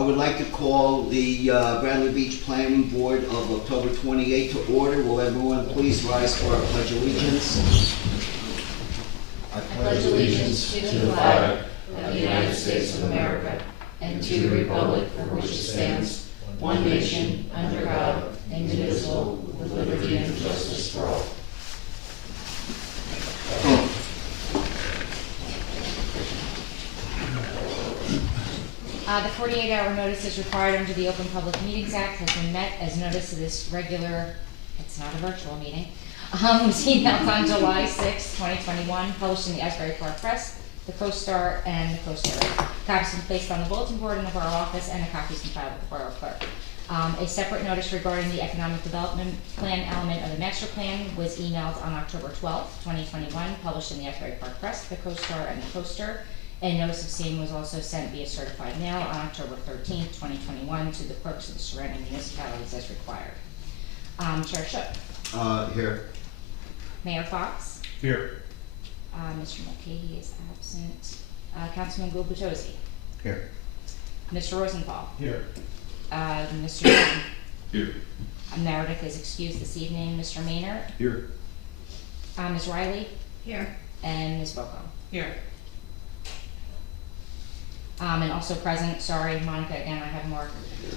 I would like to call the Bradley Beach Planning Board of October 28 to order. Will everyone please rise for our Pledge of Allegiance? I pledge allegiance to the flag of the United States of America and to the republic for which it stands, one nation, under God, indivisible, with liberty and justice for all. The 48-hour notice is required under the Open Public Meetings Act has been met as notice of this regular, it's not a virtual meeting, was emailed on July 6, 2021, published in the Asbury Park Press, the Co-Star, and the Co-Star. Copies have been placed on the bulletin board in the Borough office, and a copy has been filed with the Borough Clerk. A separate notice regarding the Economic Development Plan element of the Master Plan was emailed on October 12, 2021, published in the Asbury Park Press, the Co-Star, and the Co-Star. A notice of same was also sent via certified mail on October 13, 2021 to the clerks of the surrounding municipalities as required. Chair Shook. Here. Mayor Fox. Here. Mr. Mulcahy is absent. Councilman Gulbutosi. Here. Mr. Rosenthal. Here. Mr. Young. Here. Meredith is excused this evening. Mr. Maynard. Here. Ms. Riley. Here. And Ms. Boko. Here. And also present, sorry, Monica, again, I have more.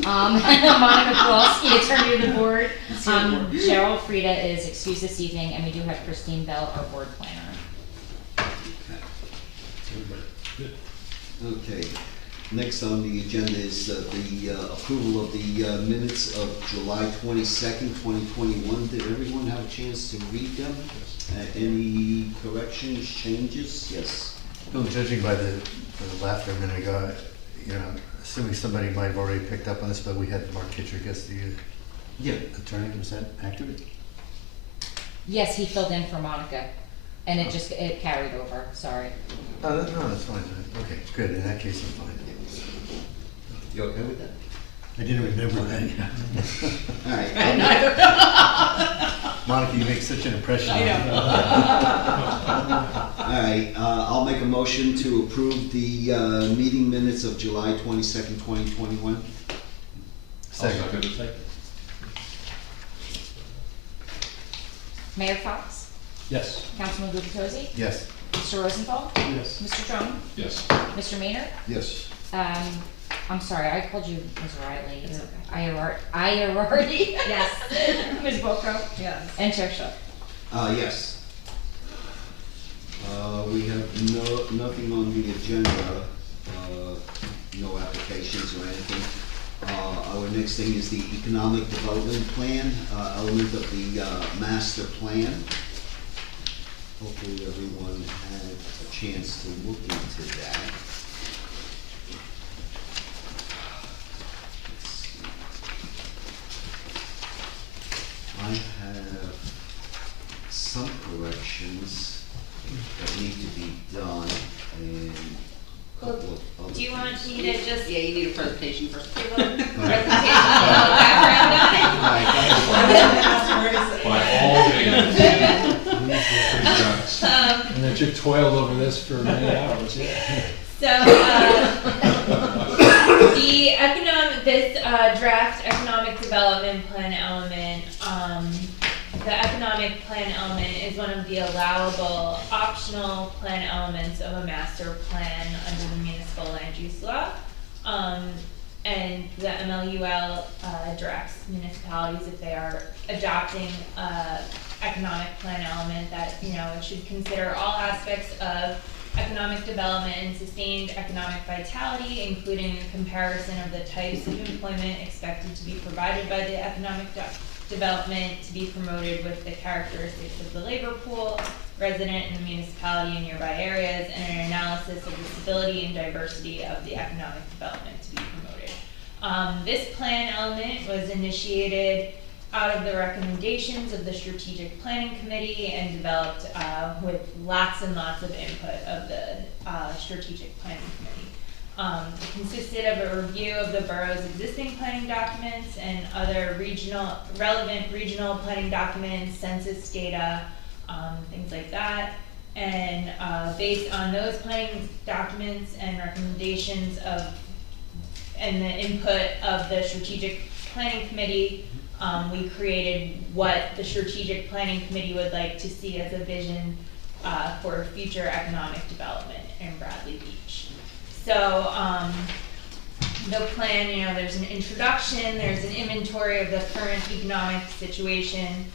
Monica Kowalski, attorney of the board. Cheryl Frieda is excused this evening, and we do have Christine Bell, our board planner. Okay. Next on the agenda is the approval of the minutes of July 22nd, 2021. Did everyone have a chance to read them? Any corrections, changes? Yes. Bill, judging by the laughter a minute ago, assuming somebody might have already picked up on this, but we had Mark Kittrick as the attorney. Was that accurate? Yes, he filled in for Monica, and it carried over, sorry. No, that's fine. Okay, good. In that case, I'm fine. You okay with that? I didn't remember that. All right. Monica, you make such an impression. I know. All right, I'll make a motion to approve the meeting minutes of July 22nd, 2021. Second. Mayor Fox. Yes. Councilman Gulbutosi. Yes. Mr. Rosenthal. Yes. Mr. Trump. Yes. Mr. Maynard. Yes. I'm sorry, I called you Ms. Riley. It's okay. Iarardi. Yes. Ms. Boko. Yes. And Chair Shook. Yes. We have nothing on the agenda, no applications or anything. Our next thing is the Economic Development Plan, element of the Master Plan. Hopefully everyone had a chance to look into that. I have some corrections that need to be done and a couple of other Do you want things. me to just Yeah, you need a presentation first. give a presentation, a little background on it? By all means. And that you toiled over this for many hours, yeah. So, this draft economic development plan element, the economic plan element is one of the allowable optional plan elements of a master plan under the municipal land use law. And the MLUL directs municipalities, if they are adopting economic plan element, that it should consider all aspects of economic development and sustained economic vitality, including a comparison of the types of employment expected to be provided by the economic development to be promoted with the characteristics of the labor pool, resident in the municipality and nearby areas, and an analysis of the stability and diversity of the economic development to be promoted. This plan element was initiated out of the recommendations of the Strategic Planning Committee and developed with lots and lots of input of the Strategic Planning Committee. It consisted of a review of the borough's existing planning documents and other relevant regional planning documents, census data, things like that. And based on those planning documents and recommendations and the input of the strategic planning committee, we created what the strategic planning committee would like to see as a vision for future economic development in Bradley Beach. So the plan, there's an introduction, there's an inventory of the current economic situation.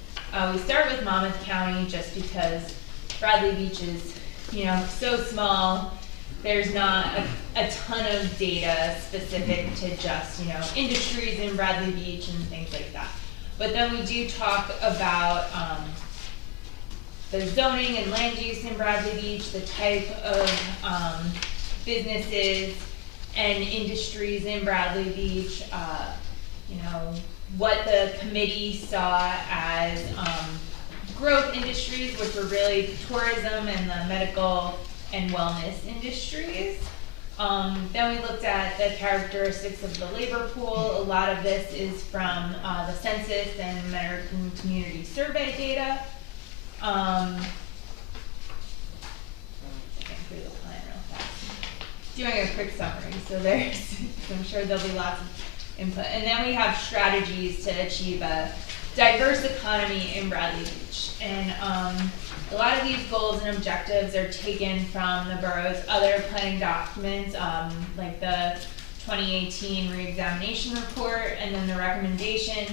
We start with Monmouth County just because Bradley Beach is, so small. There's not a ton of data specific to just, industries in Bradley Beach and things like that. But then we do talk about the zoning and land use in Bradley Beach, the type of businesses and industries in Bradley Beach, what the committee saw as growth industries, which were really tourism and the medical and wellness industries. Then we looked at the characteristics of the labor pool. A lot of this is from the census and American Community Survey data. Through the plan real fast. Doing a quick summary, so I'm sure there'll be lots of input. And then we have strategies to achieve a diverse economy in Bradley Beach. And a lot of these goals and objectives are taken from the borough's other planning documents, like the 2018 reexamination report and then the recommendations.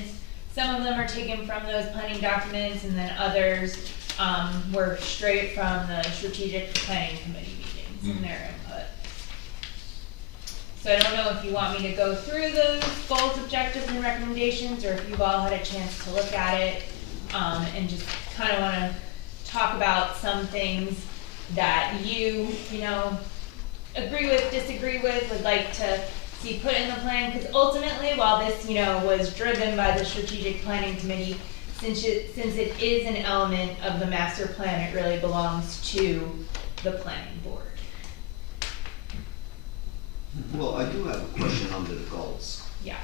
Some of them are taken from those planning documents, and then others were straight from the strategic planning committee meetings and their input. So I don't know if you want me to go through those goals, objectives, and recommendations, or if you've all had a chance to look at it and just kind of want to talk about some things that you agree with, disagree with, would like to see put in the plan. Because ultimately, while this was driven by the strategic planning committee, since it is an element of the master plan, it really belongs to the planning board. Well, I do have a question under the goals. Yes.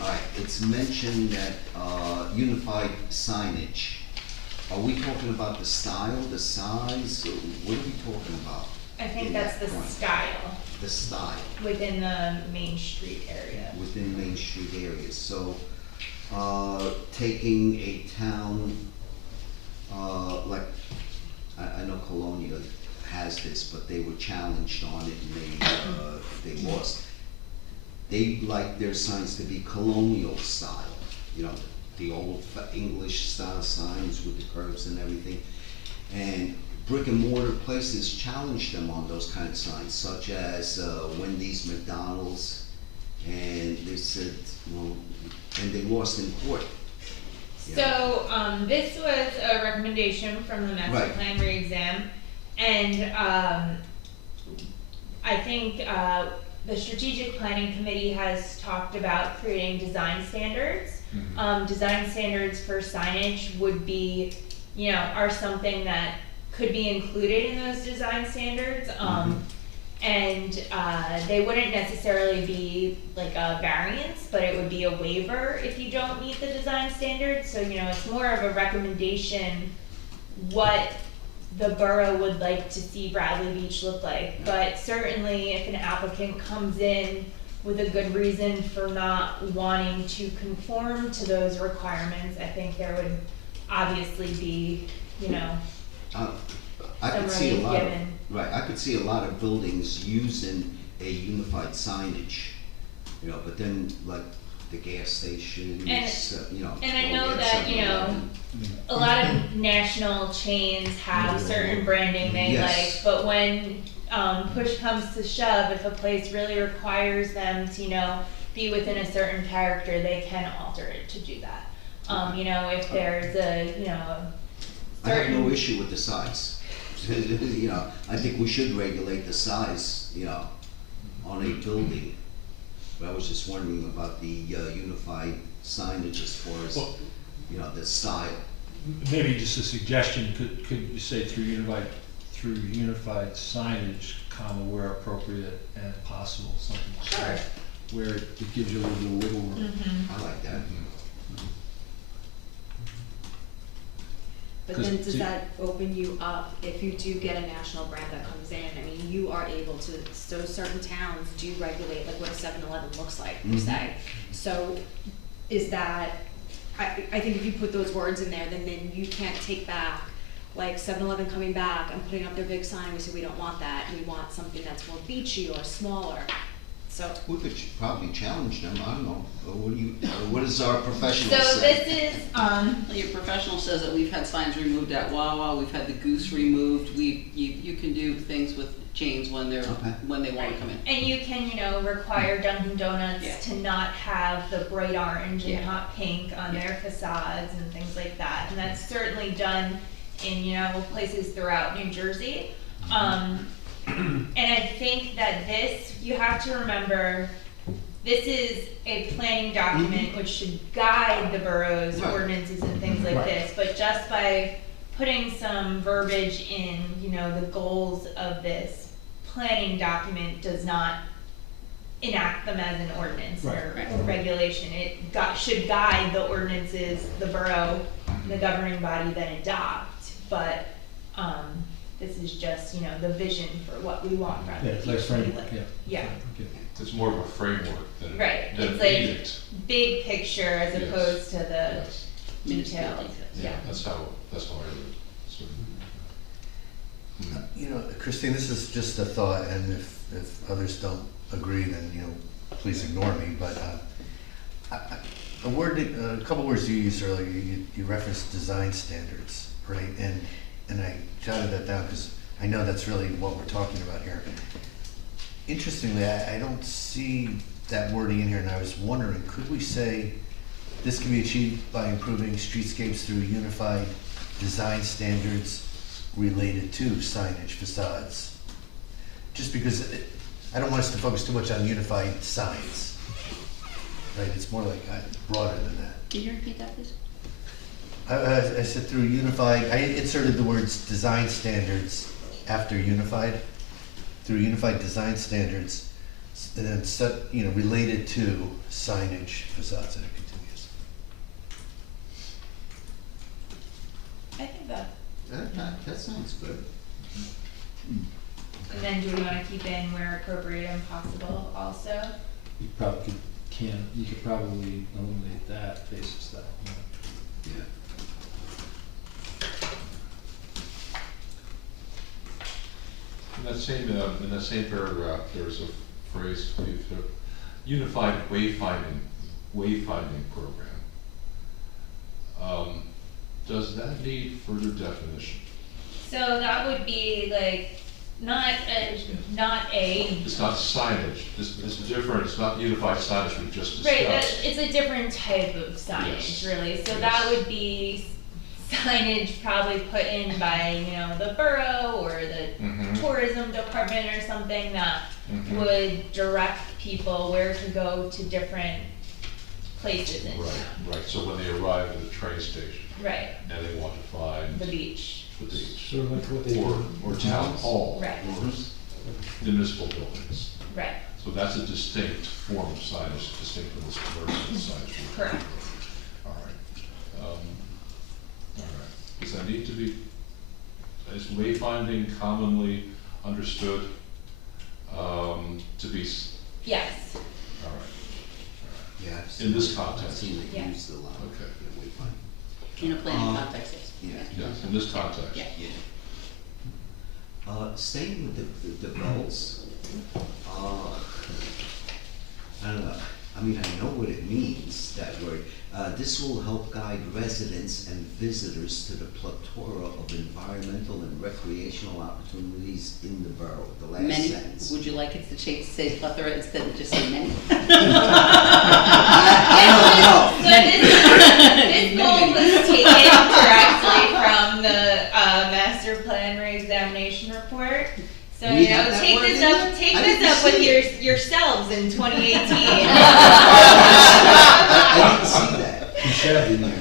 All right, it's mentioned that unified signage. Are we talking about the style, the size, or what are we talking about? I think in that's that the point? style The style within the Main Street area. within Main Street areas. So, taking a town, like, I know Colonia has this, but they were challenged on it and they lost. They like their signs to be colonial style, the old English style signs with the curves and everything. And brick and mortar places challenged them on those kind of signs, such as Wendy's, McDonald's, and they said, well, and they lost in court. So, this was a recommendation from the master Right. plan re-exam, and, I think, the strategic planning committee has talked about creating design standards. Design standards for signage would be, are something that could be included in those design standards. And they wouldn't necessarily be like a variance, but it would be a waiver if you don't meet the design standards. So, it's more of a recommendation what the borough would like to see Bradley Beach look like. But certainly if an applicant comes in with a good reason for not wanting to conform to those requirements, I think there would obviously be, I could some see a relief lot of, given. right, I could see a lot of buildings using a unified signage, but then like the gas stations, And I know Colgate, that, 7-Eleven. a lot of national chains have certain branding they Yes. like, but when push comes to shove, if a place really requires them to, be within a certain character, they can alter it to do that. If there's I have no certain, issue with the size. I think we should regulate the size, on a building. But I was just wondering about the unified signage as far as, Well- the style. Maybe just a suggestion, could you say through unified signage, comma, where appropriate and possible, something like Sure. that. Where it gives you a little bit of wiggle room. I like that. But 'Cause then does to- that open you up, if you do get a national brand that comes in, I mean, you are able to, so certain towns do regulate like what a 7-Eleven looks like, per se. So is that, I think if you put those words in there, then you can't take back, like 7-Eleven coming back and putting up their big sign, we say we don't want that, we want something that's more beachy or smaller. So, We could probably challenge them, I don't know, what does our professional So say? this is, Your professional says that we've had signs removed at Wawa, we've had the goose removed, you can do things with chains when they're, Okay. when they wanna come in. and you can, require Dunkin' Donuts Yeah. to not have the bright orange and Yeah. hot pink on their facades and things like that. And that's certainly done in, places throughout New Jersey. And I think that this, you have to remember, this is a planning document which should guide the borough's Right. ordinances and things like Right. this. But just by putting some verbiage in, the goals of this planning document does not enact them as an ordinance or Right. regulation. It should guide the ordinances the borough, the governing body then adopt. But, this is just, the vision for what we want from Yeah, the it's like future. framework, yeah. Yeah. Okay. It's more of a framework than, Right, than it's an like edict. big picture as Yes. opposed to the Yes. detail. Municipal Yeah. That's how I read it. So, You know, Christine, this is just a thought, and if others don't agree, then, please ignore me, but, a couple words you used earlier, you referenced design standards, right? And I jotted that down because I know that's really what we're talking about here. Interestingly, I don't see that wording in here, and I was wondering, could we say this can be achieved by improving streetscapes through unified design standards related to signage, facades? Just because I don't want us to focus too much on unified signs, right? It's more like broader than that. Can you repeat that, please? I said through unified, I inserted the words design standards after unified, through unified design standards, and then set, related to signage, facades, and it continues. I think that. That sounds good. And then do we wanna keep in where appropriate and possible also? You probably you could probably eliminate that basis that, Yeah. in that same paragraph, there's a phrase, unified wayfinding program. Does that need further definition? So that would be like, not a, It's not signage, it's different, it's not unified signage we just discussed. right, it's a different type of signage, Yes. really. So Yes. that would be signage probably put in by, the borough or the Mhm. tourism department or something that Mhm. would direct people where to go to different places in Right, town. right, so when they arrive at the train station Right, and they want to find the beach, the beach, Sort of like what they do. or town hall, Right. or municipal buildings. right, So that's a distinct form of signage, distinct from this commercial signage. correct. All right. All right. Does that need to be, is wayfinding commonly understood to be, Yes, all right, Yeah. In this context. I've seen it Yeah. used a lot. Okay. Yeah, we find- In a planning context, yes. Yeah. yes, in this context. Yeah. Yeah. Staying with the bells, I don't know, I mean, I know what it means, that word. This will help guide residents and visitors to the plethora of environmental and recreational opportunities in the borough, the last Many, sentence. would you like it to say plethora instead of just say many? So this goal was taken directly from the master plan reexamination report. So, We have that take word this in there? up, take I this didn't up with see yourselves in 2018. I didn't see that. You should. In there.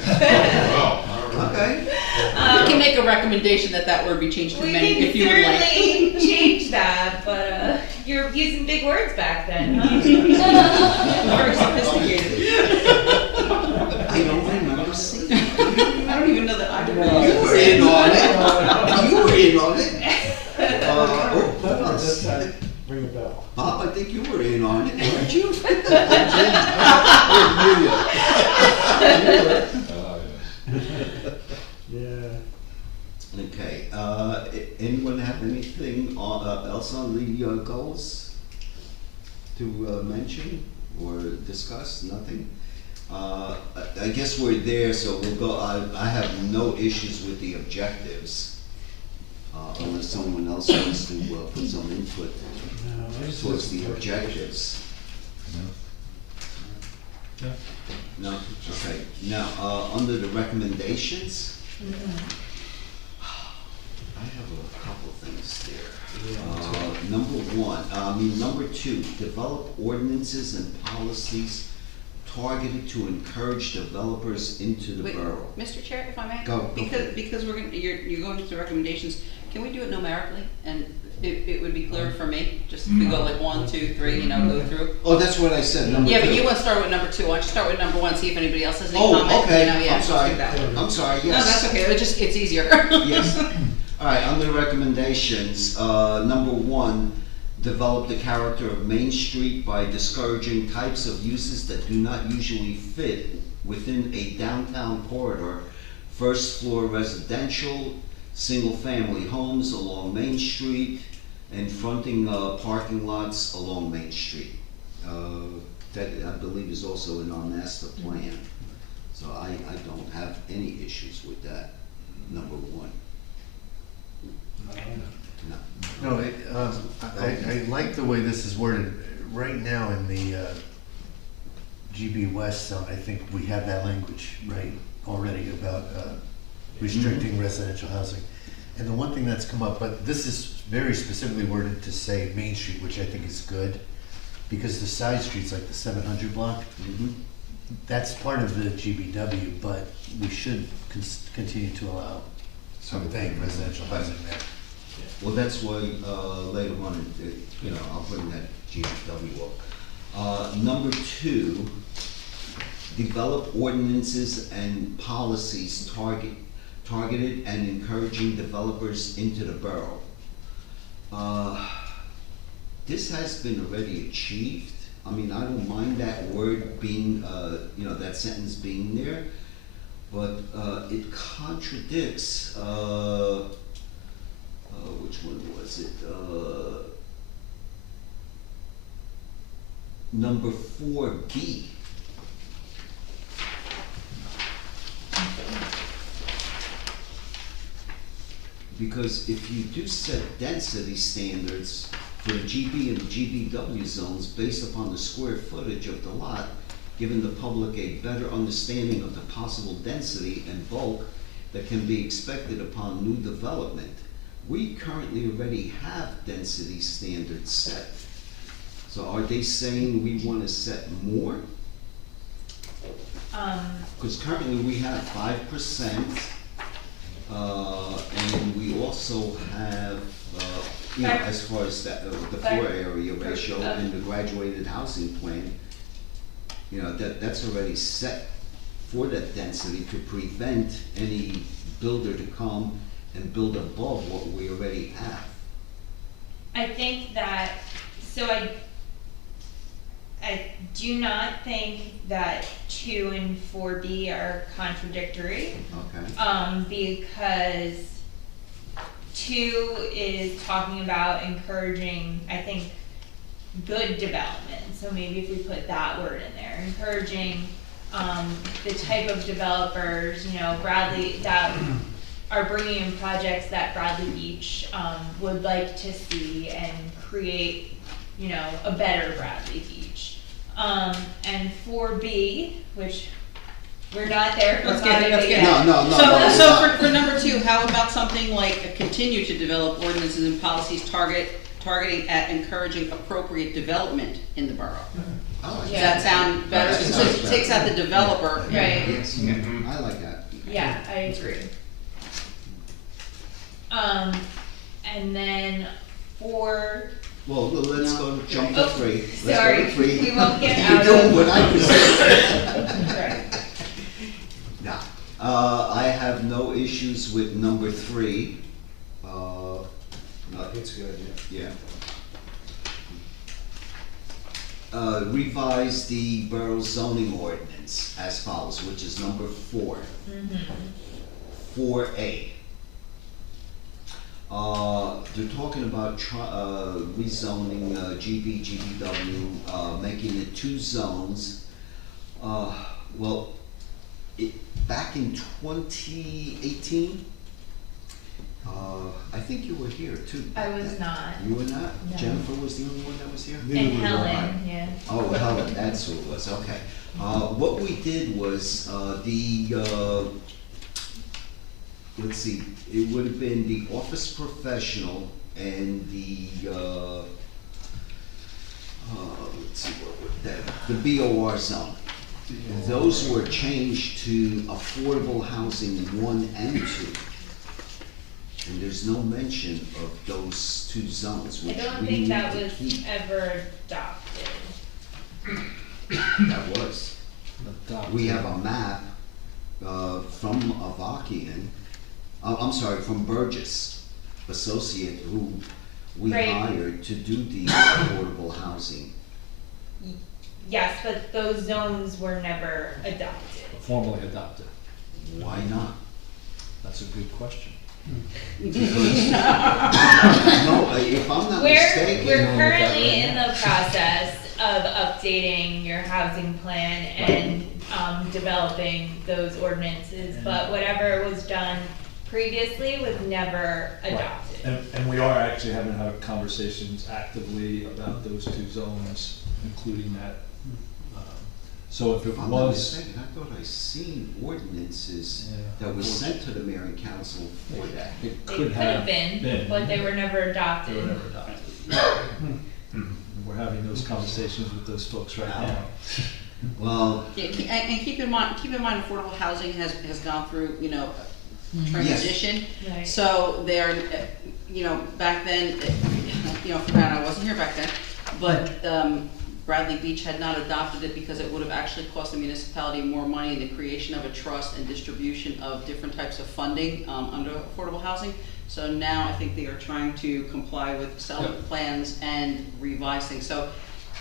Well, all right. Okay. You can make a recommendation that that word be changed to We many if you can would like. certainly change that, but you're using big words back then, huh? Very sophisticated. I don't remember seeing it. I don't even know that I You were in Okay, anyone have anything else on the goals to mention or discuss? Nothing? I guess we're there, so we'll go, I have no issues with the objectives, unless someone else wants to put some input towards the objectives. Yeah. No? Okay, now, under the recommendations, I have a couple things there. Number two, develop ordinances and policies targeted to encourage developers into the Wait, borough. Mr. Chair, if I may? Go for it. Because we're gonna, you're going to the recommendations, can we do it numerically? And it would be clearer for me, just if we go like 1, 2, 3, you know, go through. Oh, that's what I said, number two. Yeah, but you wanna start with number 2, why don't you start with number 1, see if anybody else has any Oh, comment, okay. you know, yeah, I'm sorry. do that. I'm sorry, No, yes. that's okay, it's easier. Yes. All right, under recommendations, number 1, develop the character of Main Street by discouraging types of uses that do not usually fit within a downtown corridor. First floor residential, single-family homes along Main Street, and fronting parking lots along Main Street. That, I believe, is also in our master plan. So I don't have any issues with that, number 1. No. No, I like the way this is worded. Right now in the GB West zone, I think we have that language, right, already about restricting residential housing. And the one thing that's come up, but this is very specifically worded to say Main Street, which I think is good, because the side streets, like the 700 block, that's part of the GBW, but we should continue to allow some residential housing there. Well, that's why, later on, I'll bring that GFW up. Number 2, develop ordinances and policies targeted and encouraging developers into the borough. This has been already achieved. I mean, I don't mind that word being, that sentence being there, but it contradicts, which one was it? Number 4B. Because if you do set density standards for the GB and GBW zones based upon the square footage of the lot, giving the public a better understanding of the possible density and bulk that can be expected upon new development. We currently already have density standards set. So are they saying we want to set more? Because currently we have 5%, and we also have, as far as that, the floor area ratio in the graduated housing plan, that's already set for that density to prevent any builder to come and build above what we already have. I think that, so I do not think that 2 and 4B are contradictory. Okay. Because 2 is talking about encouraging, I think, good development. So maybe if we put that word in there, encouraging the type of developers, Bradley, that are bringing in projects that Bradley Beach would like to see and create, a better Bradley Beach. And 4B, which we're not there for Let's get it, let's get it. No. So for number 2, how about something like continue to develop ordinances and policies targeting at encouraging appropriate development in the borough? Does that sound better? That Because sounds it takes out the developer. Right. Yes, I like that. Yeah, I agree. And then 4. Well, let's go jump to 3. Let's Sorry, go to 3. we won't get You're out doing of. what I was Right. Now, I have no issues with number 3. It's good, Yeah. revise the borough zoning ordinance as follows, which is number 4. 4A. They're talking about rezoning GB, GBW, making it 2 zones. Well, back in 2018, I think you were here too. I was not. You were not? No. Jennifer was the only one that was here? And Helen, yeah. Oh, Helen, that's who it was, okay. What we did was, let's see, it would have been the office professional and the, let's see, what would that, the BOR zone. Those were changed to affordable housing 1 and 2. And there's no mention of those 2 zones, I which don't we think need that to was keep. ever adopted. That was. We have a map, from Avakian, I'm sorry, from Burgess Associate, who we Right. hired to do the affordable housing. Yes, but those zones were never adopted. Formally adopted? Why not? That's a good question. Because, no, if I'm not mistaken. We're currently in the process of updating your housing plan and, developing those ordinances, but whatever was done previously was never adopted. And we are actually having conversations actively about those 2 zones, including that. So if it If I'm not was, mistaken, I thought I seen ordinances Yeah. that were sent to the mayor and council for that. it They could have been. but they were never They adopted. were never adopted. We're having those conversations with those folks right now. Well, Yeah, and keep in mind, affordable housing has gone through, you know, transition. Right. So they're, you know, back then, you know, I wasn't here back then, but, Bradley Beach had not adopted it because it would have actually cost the municipality more money in the creation of a trust and distribution of different types of funding, under affordable housing. So now I think they are trying to comply with settlement plans and revise things. So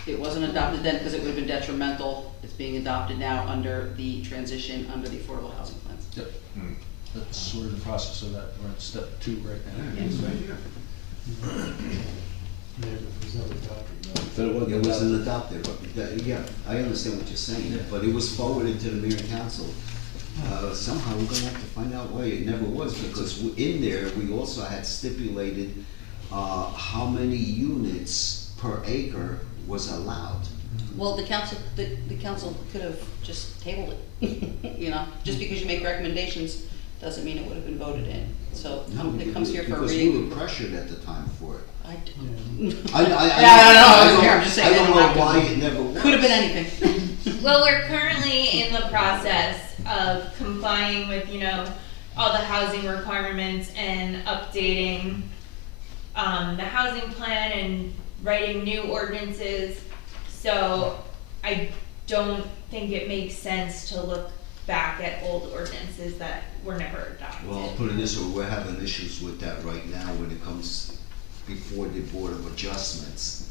it wasn't adopted then because it would have been detrimental. It's being adopted now under the transition, under the affordable housing plans. Yep. That's, we're in the process of that. We're at step 2 right now. it's right here. But it It wasn't adopted, but, yeah, I understand what you're saying, but it was forwarded to the mayor and council. Somehow we're gonna have to find out why it never was, because in there, we also had stipulated, how many units per acre was allowed. Well, the council could have just tabled it, you know, just because you make recommendations doesn't mean it would have been voted in. So it comes here for a Because we reading. were pressured at the time for it. I I Yeah, I don't know, I'm just saying I they don't don't have know to. why it never was. Could have been anything. Well, we're currently in the process of complying with, you know, all the housing requirements and updating, the housing plan and writing new ordinances. So I don't think it makes sense to look back at old ordinances that were never adopted. Well, I'll put it this way, we're having issues with that right now when it comes before the Board of Adjustments.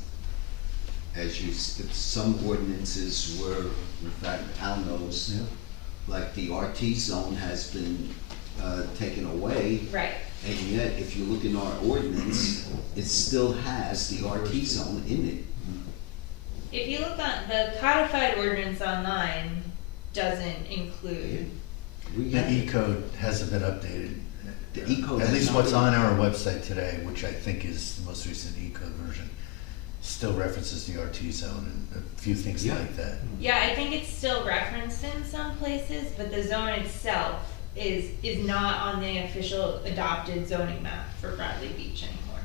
As some ordinances were, in fact, Al knows, like the RT zone has been, taken away. Right. And yet, if you look in our ordinance, it still has the RT zone in it. If you look on, the codified ordinance online doesn't include, We The have- E-code hasn't been updated. The E-code At has least not what's been- on our website today, which I think is the most recent E-code version, still references the RT zone and a few things Yeah. like that. yeah, I think it's still referenced in some places, but the zone itself is not on the official adopted zoning map for Bradley Beach anymore.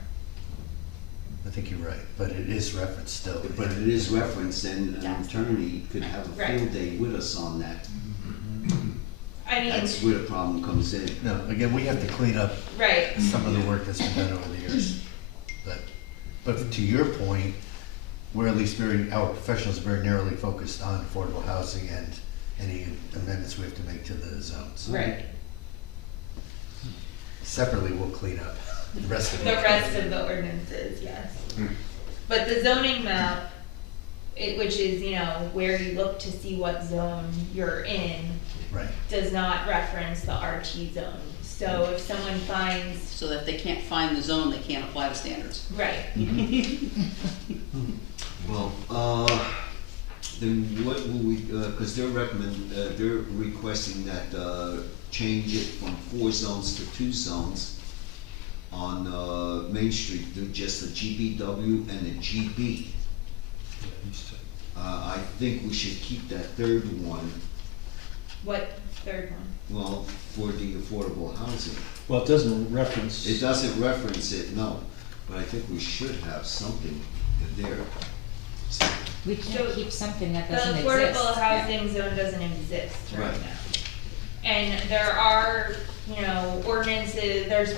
I think you're right, but it is referenced still. But it is referenced, and an That's- attorney could have a Right. field day with us on that. I mean, That's where the problem comes in. No, again, we have to clean up right, some of the work that's been done over the years. But to your point, we're at least our professionals are very narrowly focused on affordable housing and any amendments we have to make to the zones. right. Separately, we'll clean up the rest of it. The rest of the ordinances, yes. But the zoning map which is, you know, where you look to see what zone you're in, Right. does not reference the RT zone. So if someone finds, So that if they can't find the zone, they can't apply the standards. right, Well, then what will we, cause they're requesting that, change it from 4 zones to 2 zones on, Main Street, do just the GBW and the GB. Yeah, these two. I think we should keep that third one, what third one? well, for the affordable housing. Well, it doesn't reference. It doesn't reference it, no, but I think we should have something in there. So, We can't So, keep something that The doesn't exist. affordable housing zone doesn't exist right Right. now. And there are, you know, ordinances, there's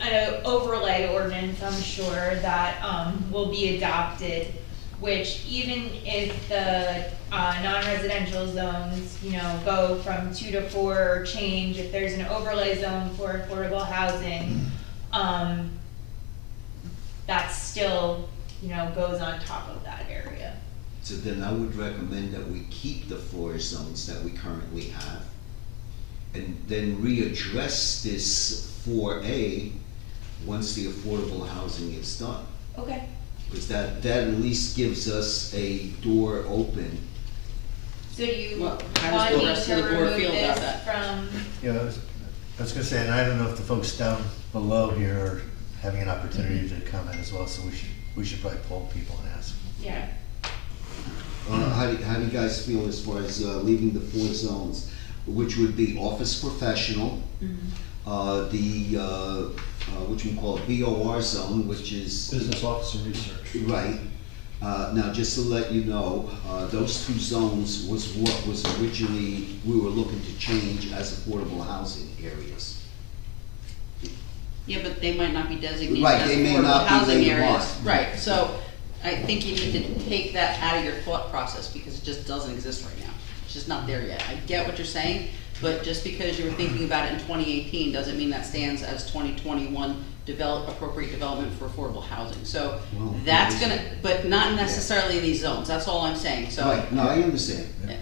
an overlay ordinance, I'm sure, that, will be adopted, which even if the, non-residential zones, you know, go from 2 to 4 or change, if there's an overlay zone for affordable housing, that still, you know, goes on top of that area. so then I would recommend that we keep the 4 zones that we currently have, and then readdress this 4A once the affordable housing is done. Okay. Because that at least gives us a door open. So do you Well, how does want the me rest to of the board remove feel about this that? from, Yeah, I was gonna say, and I don't know if the folks down below here are having an opportunity to comment as well, so we should probably poll people and ask. yeah, How do you guys feel as far as leaving the 4 zones, which would be office professional, which we call BOR zone, which is. Business office and research. Right. Now, just to let you know, those 2 zones was what was originally, we were looking to change as affordable housing areas. Yeah, but they might not be designated Right, as they may affordable not be housing later areas. on. Right, so I think you need to take that out of your thought process because it just doesn't exist right now. It's just not there yet. I get what you're saying, but just because you were thinking about it in 2018 doesn't mean that stands as 2021 appropriate development for affordable housing. So Well, that's it is. gonna, but not necessarily in these zones, that's all I'm saying, so. Right, no, I understand. Yeah.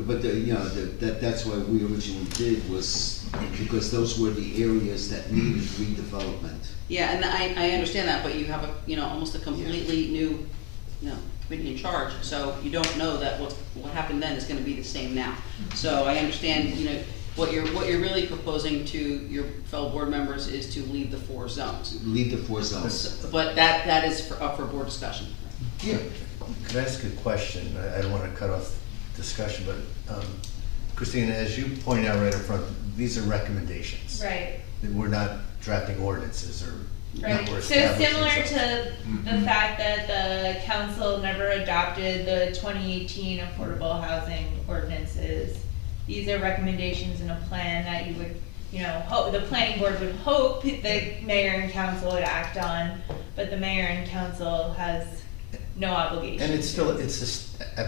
But that's why we originally did was, because those were the areas that needed redevelopment. Yeah, and I understand that, but you have a, you know, almost a completely new, you know, committee in charge, so you don't know that what happened then is gonna be the same now. So I understand, you know, what you're really proposing to your fellow board members is to leave the 4 zones. Leave the 4 zones. But that is up for board discussion. Yeah. Could I ask a question? I don't wanna cut off discussion, but, Christina, as you pointed out right up front, these are recommendations. right, We're not drafting ordinances or. right. we're So establishing similar something. to the fact that the council never adopted the 2018 affordable housing ordinances, these are recommendations in a plan that you would, you know, hope, the planning board would hope the mayor and council would act on, but the mayor and council has no obligation. And it's still, at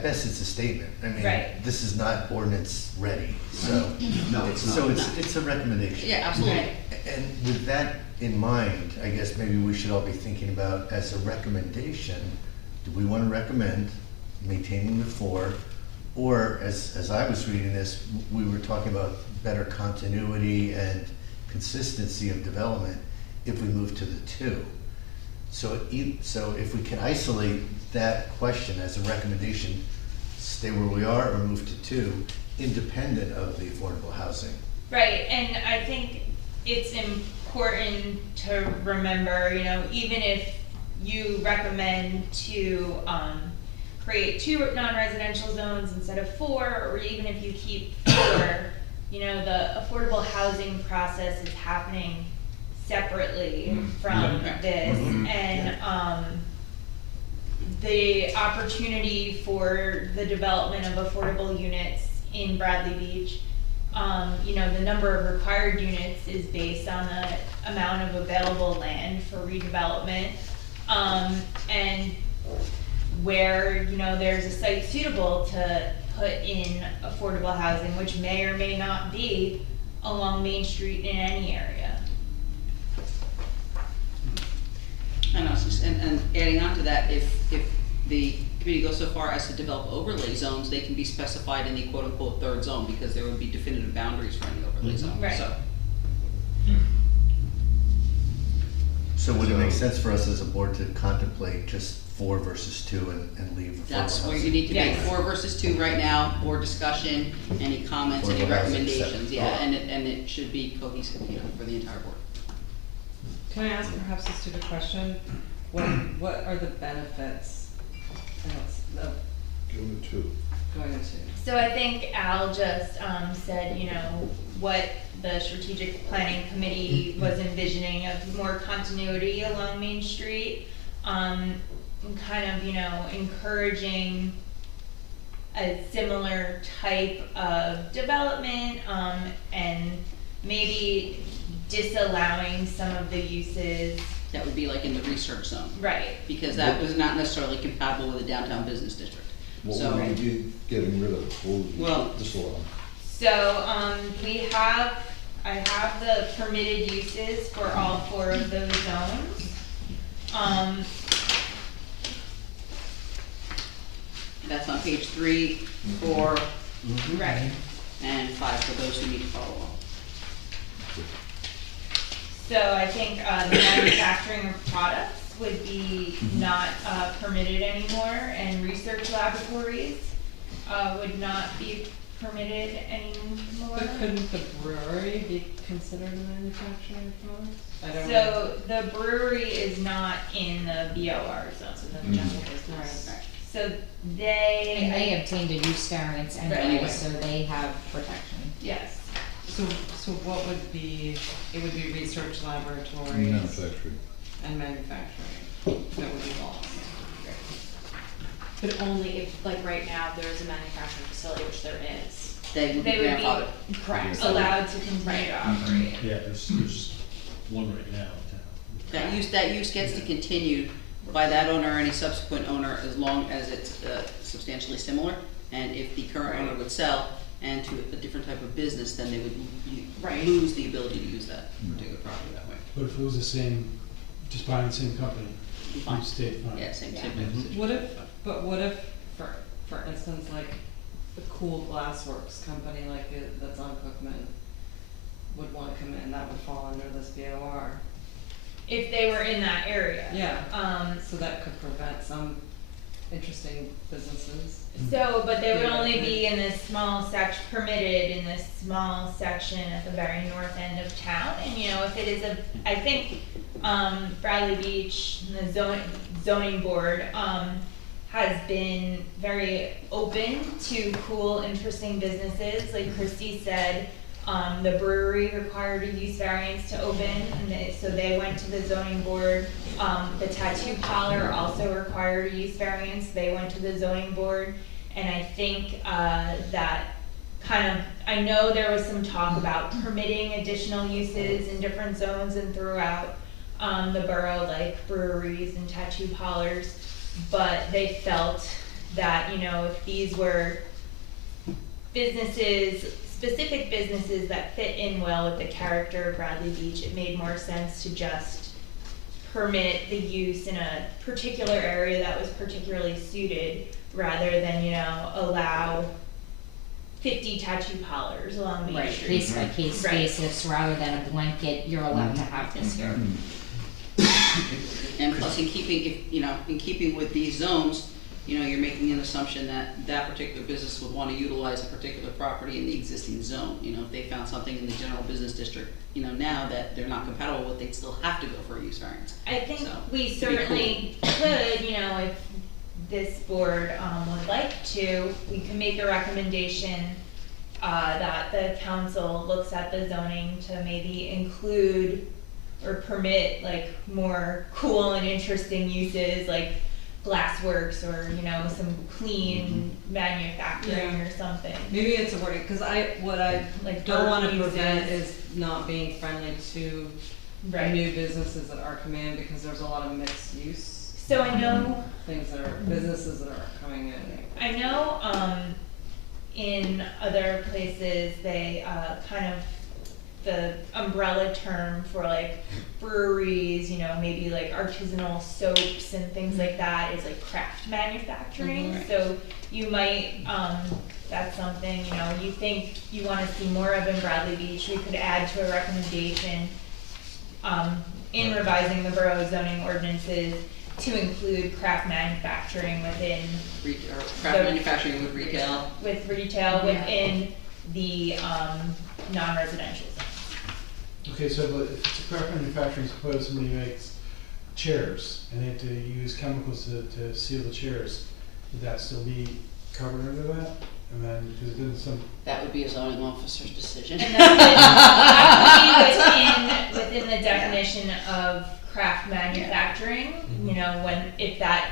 best, it's a statement. I mean, Right. this is not ordinance ready, so. No, it's So not. it's a recommendation. Yeah, absolutely. And with that in mind, I guess maybe we should all be thinking about, as a recommendation, do we wanna recommend maintaining the 4? Or, as I was reading this, we were talking about better continuity and consistency of development if we move to the 2. So if we can isolate that question as a recommendation, stay where we are or move to 2, independent of the affordable housing. Right, and I think it's important to remember, you know, even if you recommend to, create 2 non-residential zones instead of 4, or even if you keep 4, you know, the affordable housing process is happening separately from Yeah. this, and, the opportunity for the development of affordable units in Bradley Beach, you know, the number of required units is based on the amount of available land for redevelopment, and where, you know, there's a site suitable to put in affordable housing, which may or may not be along Main Street in any area. I know, and adding on to that, if the committee goes so far as to develop overlay zones, they can be specified in the quote-unquote third zone, because there would be definitive boundaries for any overlay zone, Right. so. So would it make sense for us as a board to contemplate just 4 versus 2 and leave affordable That's where you housing? need to be, Yes. 4 versus 2 right now, board discussion, any comments, any Affordable housing, recommendations, yeah, seven. and it should be cohesive, you know, for the entire board. Can I ask perhaps a stupid question? What are the benefits of Give them a 2. going into? So I think Al just said, you know, what the strategic planning committee was envisioning of more continuity along Main Street. And kind of, you know, encouraging a similar type of development, and maybe disallowing some of the uses. That would be like in the research zone, Right. because that was not necessarily compatible with the downtown business district. What So- would we be getting rid of? What would we Well- disallow? So, I have the permitted uses for all 4 of those zones. That's on page 3, 4, Right. and 5 for those who need to follow along. So I think, the manufacturing of products would be not, permitted anymore, and research laboratories, would not be permitted anymore. But couldn't the brewery be considered a manufacturing product? I don't know. So the brewery is not in the BOR zone. So then general business. Right. So And they, they obtained a use variance anyway, Anyway. so they have protection. yes, So what would be, it would be research laboratories Manufacturing. and manufacturing that would be lost. But only if, like right now, there's a manufacturing facility, which there is. They would be they would grandfathered. be Correct. allowed to continue to operate. Yeah, there's one right now in town. That use gets to continue by that owner or any subsequent owner as long as it's substantially similar. And if the current owner would sell and to a different type of business, then they would Right. lose the ability to use that particular property that way. But if it was the same, just buying the same company, Be fine. you'd stay fine. Yeah, same Yeah. type of situation. What if, for instance, like the Cool Glassworks company, like that's on Cookman, would wanna come in, that would fall under this BOR? If they were in that area. Yeah, so that could prevent some interesting businesses. So, but they would only be in this small permitted in this small section at the very north end of town, and you know, if it is I think, Bradley Beach, the zoning board, has been very open to cool, interesting businesses, like Christie said, the brewery required a use variance to open, and so they went to the zoning board. The tattoo parlor also required a use variance, they went to the zoning board. And I think, that I know there was some talk about permitting additional uses in different zones and throughout, the borough, like breweries and tattoo parlors. But they felt that, you know, if these were specific businesses that fit in well with the character of Bradley Beach, it made more sense to just permit the use in a particular area that was particularly suited, rather than, you know, allow 50 tattoo parlors along Main Right. Street. Case by case Right. basis, rather than a blanket, you're allowed to have this here. And plus, in keeping with these zones, you know, you're making an assumption that that particular business would wanna utilize a particular property in the existing zone. You know, if they found something in the general business district, you know, now that they're not compatible with, they'd still have to go for a use variance. I think So, we it'd be cool. certainly could, you know, if this board, would like to, we can make a recommendation, that the council looks at the zoning to maybe include or permit like more cool and interesting uses, like glassworks or, you know, some clean manufacturing or something. Maybe it's a wording, cause what I Like don't wanna dark prevent uses. is not being friendly to Right. new businesses that are coming in, because there's a lot of mixed use. So I know, Things that are, businesses that are coming in. I know, in other places, they, kind of the umbrella term for like breweries, you know, maybe like artisanal soaps and things like that is like craft manufacturing. Mhm. So you might, that's something, you know, you think you wanna see more of in Bradley Beach, we could add to a recommendation, in revising the borough zoning ordinances to include craft manufacturing within, Or craft manufacturing with retail. with retail Yeah. within the, non-residential zone. Okay, so but if it's a craft manufacturing, suppose somebody makes chairs and they have to use chemicals to seal the chairs, would that still be covered under that? And then, because it didn't some, That would be a zoning officer's decision. And that would be within the definition of craft manufacturing, you know, when, if that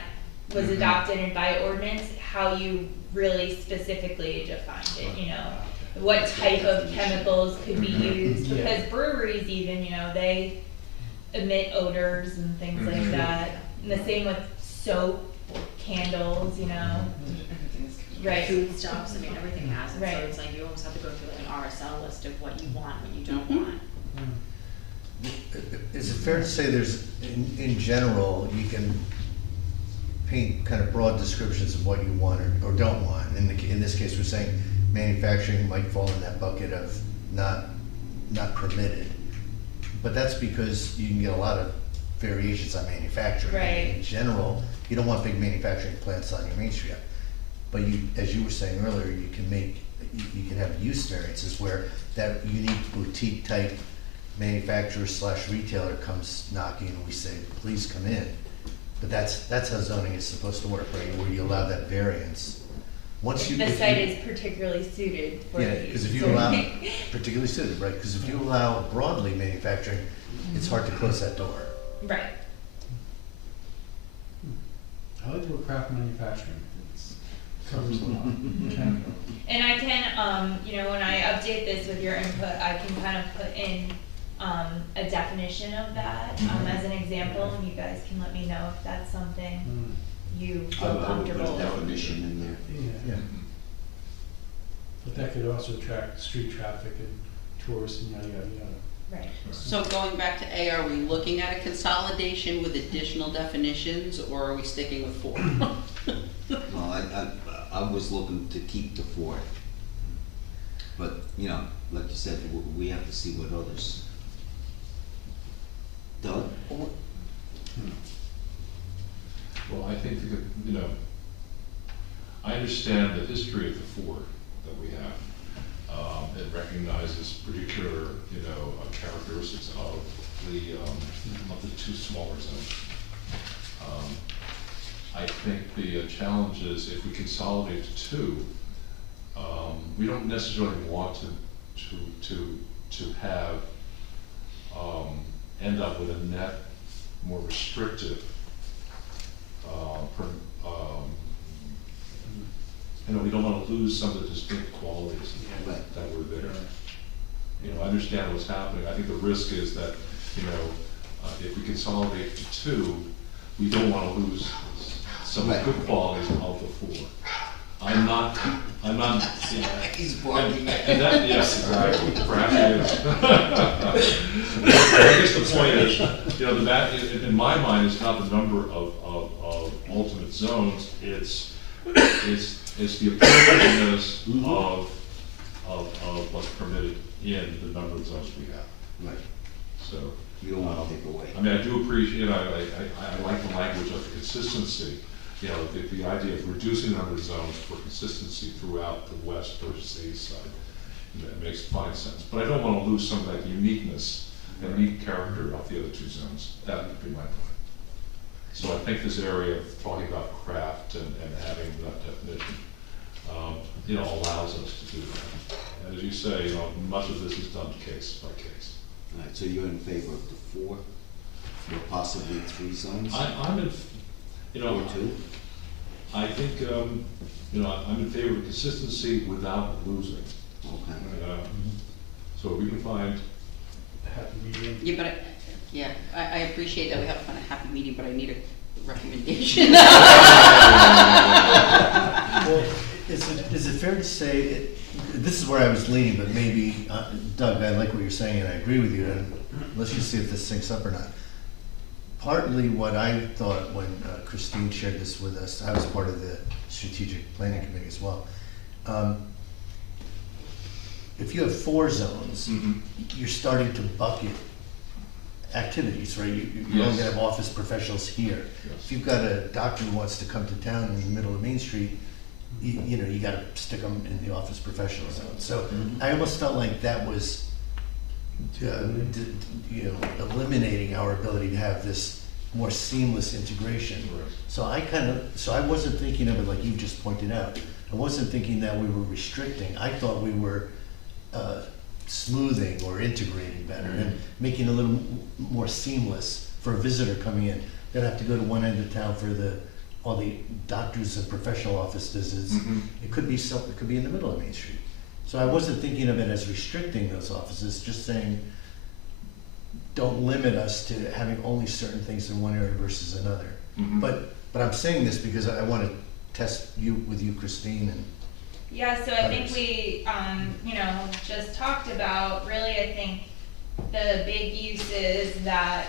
was adopted by ordinance, how you really specifically defined it, you know? What type of chemicals could be used, Yeah. because breweries even, you know, they emit odors and things like that. And the same with soap, candles, you know, Everything's covered. right. Foodstuffs, I mean, everything has it, so Right. it's like you almost have to go through like an RSL list of what you want, what you don't want. Is it fair to say there's, in general, you can paint kind of broad descriptions of what you want or don't want? In this case, we're saying manufacturing might fall in that bucket of not permitted. But that's because you can get a lot of variations on manufacturing. Right. In general, you don't want big manufacturing plants on your main street. But you, as you were saying earlier, you can have use variances where that unique boutique type manufacturer / retailer comes knocking and we say, please come in. But that's how zoning is supposed to work, right, where you allow that variance. Once you. The if site you- is particularly suited for Yeah, these. because if you allow, particularly suited, right, because if you allow broadly manufacturing, it's hard to close that door. Right. I like the word craft manufacturing, it's covers a lot. Chemical. And I can, you know, when I update this with your input, I can kind of put in, a definition of that, as an example, and you guys can let me know if that's something you I feel would put comfortable a with. definition in there. Yeah, but that could also attract street traffic and tourists and yada, yada, yada. Right. So going back to A, are we looking at a consolidation with additional definitions, or are we sticking with 4? No, I was looking to keep the 4. But, you know, like you said, we have to see what others. Doug? Well, I think, you know, I understand the history of the 4 that we have. It recognizes particular, you know, characteristics of the 2 smaller zones. I think the challenge is if we consolidate to 2, we don't necessarily want to have, end up with a net more restrictive, you know, we don't wanna lose some of the distinct qualities Right. that were there. You know, I understand what's happening. I think the risk is that, you know, if we consolidate to 2, we don't wanna lose some Right. good qualities of the 4. I'm not, He's barking. and that, yes, exactly, perhaps it is. I guess the point is, you know, in my mind, it's not the number of ultimate zones, it's the appropriateness of what's permitted in the number of zones we have, Right, so. you don't wanna take away. I mean, I do appreciate, you know, I like the language of consistency, you know, the idea of reducing the number of zones for consistency throughout the west versus the east side. That makes fine sense, but I don't wanna lose some of that uniqueness and unique character of the other 2 zones. That would be my point. So I think this area of talking about craft and having that definition, you know, allows us to do that. And as you say, you know, much of this is done case by case. All right, so you're in favor of the 4, or possibly 3 zones? I'm in, you know. Or 2? I think, you know, I'm in favor of consistency without losing. Okay. So we can find, Happy medium. Yeah, but, I appreciate that we have to find a happy medium, but I need a recommendation. Well, Is it fair to say, this is where I was leaning, but maybe, Doug, I like what you're saying and I agree with you, and let's just see if this syncs up or not. Partly what I thought when Christine shared this with us, I was part of the strategic planning committee as well. If you have 4 zones, you're starting to bucket activities, right? You're only gonna have office professionals here. If you've got a doctor who wants to come to town in the middle of Main Street, you know, you gotta stick them in the office professional zone. So I almost felt like that was, you know, eliminating our ability to have this more seamless integration. Right. So I wasn't thinking of it like you just pointed out. I wasn't thinking that we were restricting. I thought we were smoothing or integrating better and making it a little more seamless for a visitor coming in. They don't have to go to one end of town for all the doctors and professional office visits. It could be in the middle of Main Street. So I wasn't thinking of it as restricting those offices, just saying, don't limit us to having only certain things in one area versus another. But I'm saying this because I want to test with you, Christine, and Yeah, so I think we, you know, just talked about, really, I think the big uses that,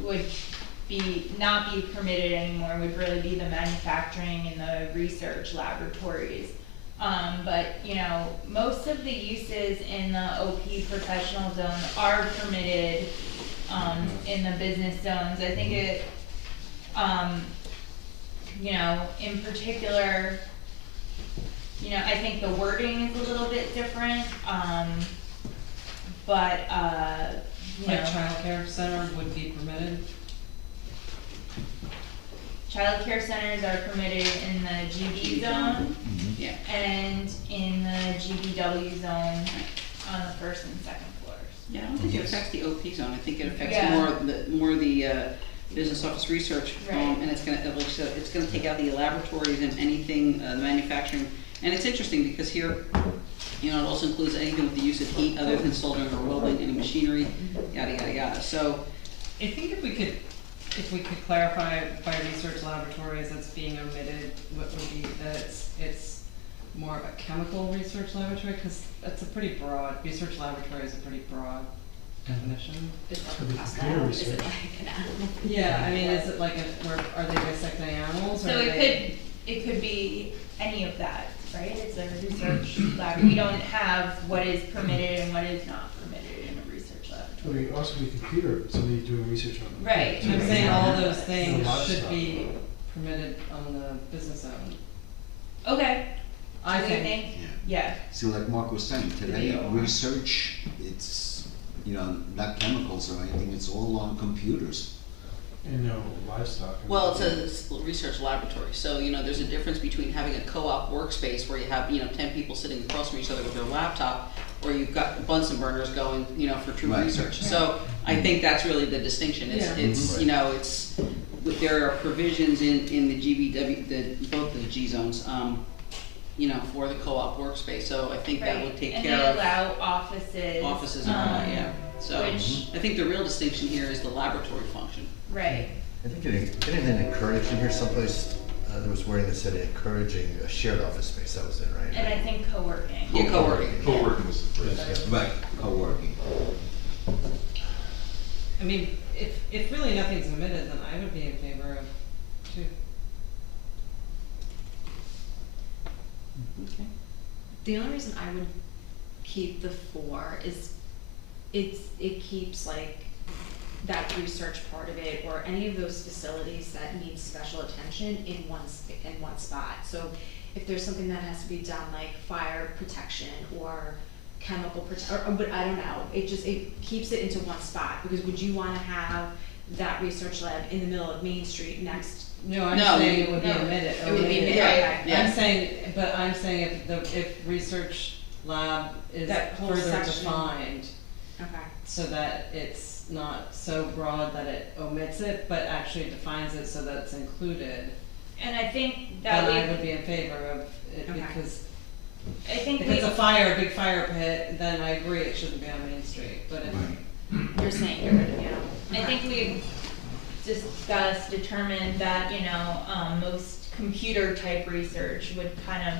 would not be permitted anymore would really be the manufacturing and the research laboratories. But, you know, most of the uses in the OP professional zone are permitted, in the business zones. I think it, you know, in particular, you know, I think the wording is a little bit different, but, you know. Like childcare center would be permitted? Childcare centers are permitted in the GB zone Yeah. and in the GBW zone on the first and second floors. Yeah, I don't think it affects the OP zone, I think it affects Yeah. more the business office research. Right. And it's gonna take out the laboratories and anything, manufacturing. And it's interesting because here, you know, it also includes anything with the use of heat other than soldering or welding, any machinery, yada, yada, yada. So, I think if we could clarify by research laboratories that's being omitted, what would be that it's more of a chemical research laboratory, cause that's a pretty broad, research laboratory is a pretty broad definition. Is it Could be like a computer lab? Is it research. like an animal? Yeah, I mean, is it like are they dissecting animals, or So are they? it could be any of that, right? It's a research lab. We don't have what is permitted and what is not permitted in a research I laboratory. mean, also be computer, somebody doing research on. Right. I'm saying all those things lot of should stuff. be permitted on the business zone. Okay. I Do you think, Yeah. So like Mark was saying, today, Video. research, it's, you know, not chemicals or anything, it's all on computers. And no livestock. well, it's a research laboratory, so, you know, there's a difference between having a co-op workspace where you have, you know, 10 people sitting across from each other with their laptop, or you've got Bunsen burners going, you know, for true Right. research. So I think that's really the distinction. It's, you know, there are provisions in the GBW, both the G zones, you know, for the co-op workspace, so I think that would take And care they of allow offices. offices and all that, yeah. So, Which, I think the real distinction here is the laboratory function. right. I think didn't it encourage in here someplace, there was wording that said encouraging a shared office space, that was it, right? And I think co-working. Yeah, co-working. Co-working was the phrase. Yeah. Right, co-working. I mean, if really nothing's omitted, then I would be in favor of two. Okay. The only reason I would keep the 4 is it keeps like that research part of it or any of those facilities that need special attention in one spot. So if there's something that has to be done like fire protection or chemical protection, but I don't know, it keeps it into one spot, because would you wanna have that research lab in the middle of Main Street next? No, I'm No, saying it would be no, omitted. it would be omitted, Yeah, okay. yeah. I'm saying if research lab is That whole further section. defined, Okay. so that it's not so broad that it omits it, but actually defines it so that it's included, And I think then that I we, would be in favor of it, Okay. because I think if we, it's a big fire pit, then I agree it shouldn't be on Main Street, but if You're saying get rid of, yeah. I think we've determined that, you know, most computer type research would kind of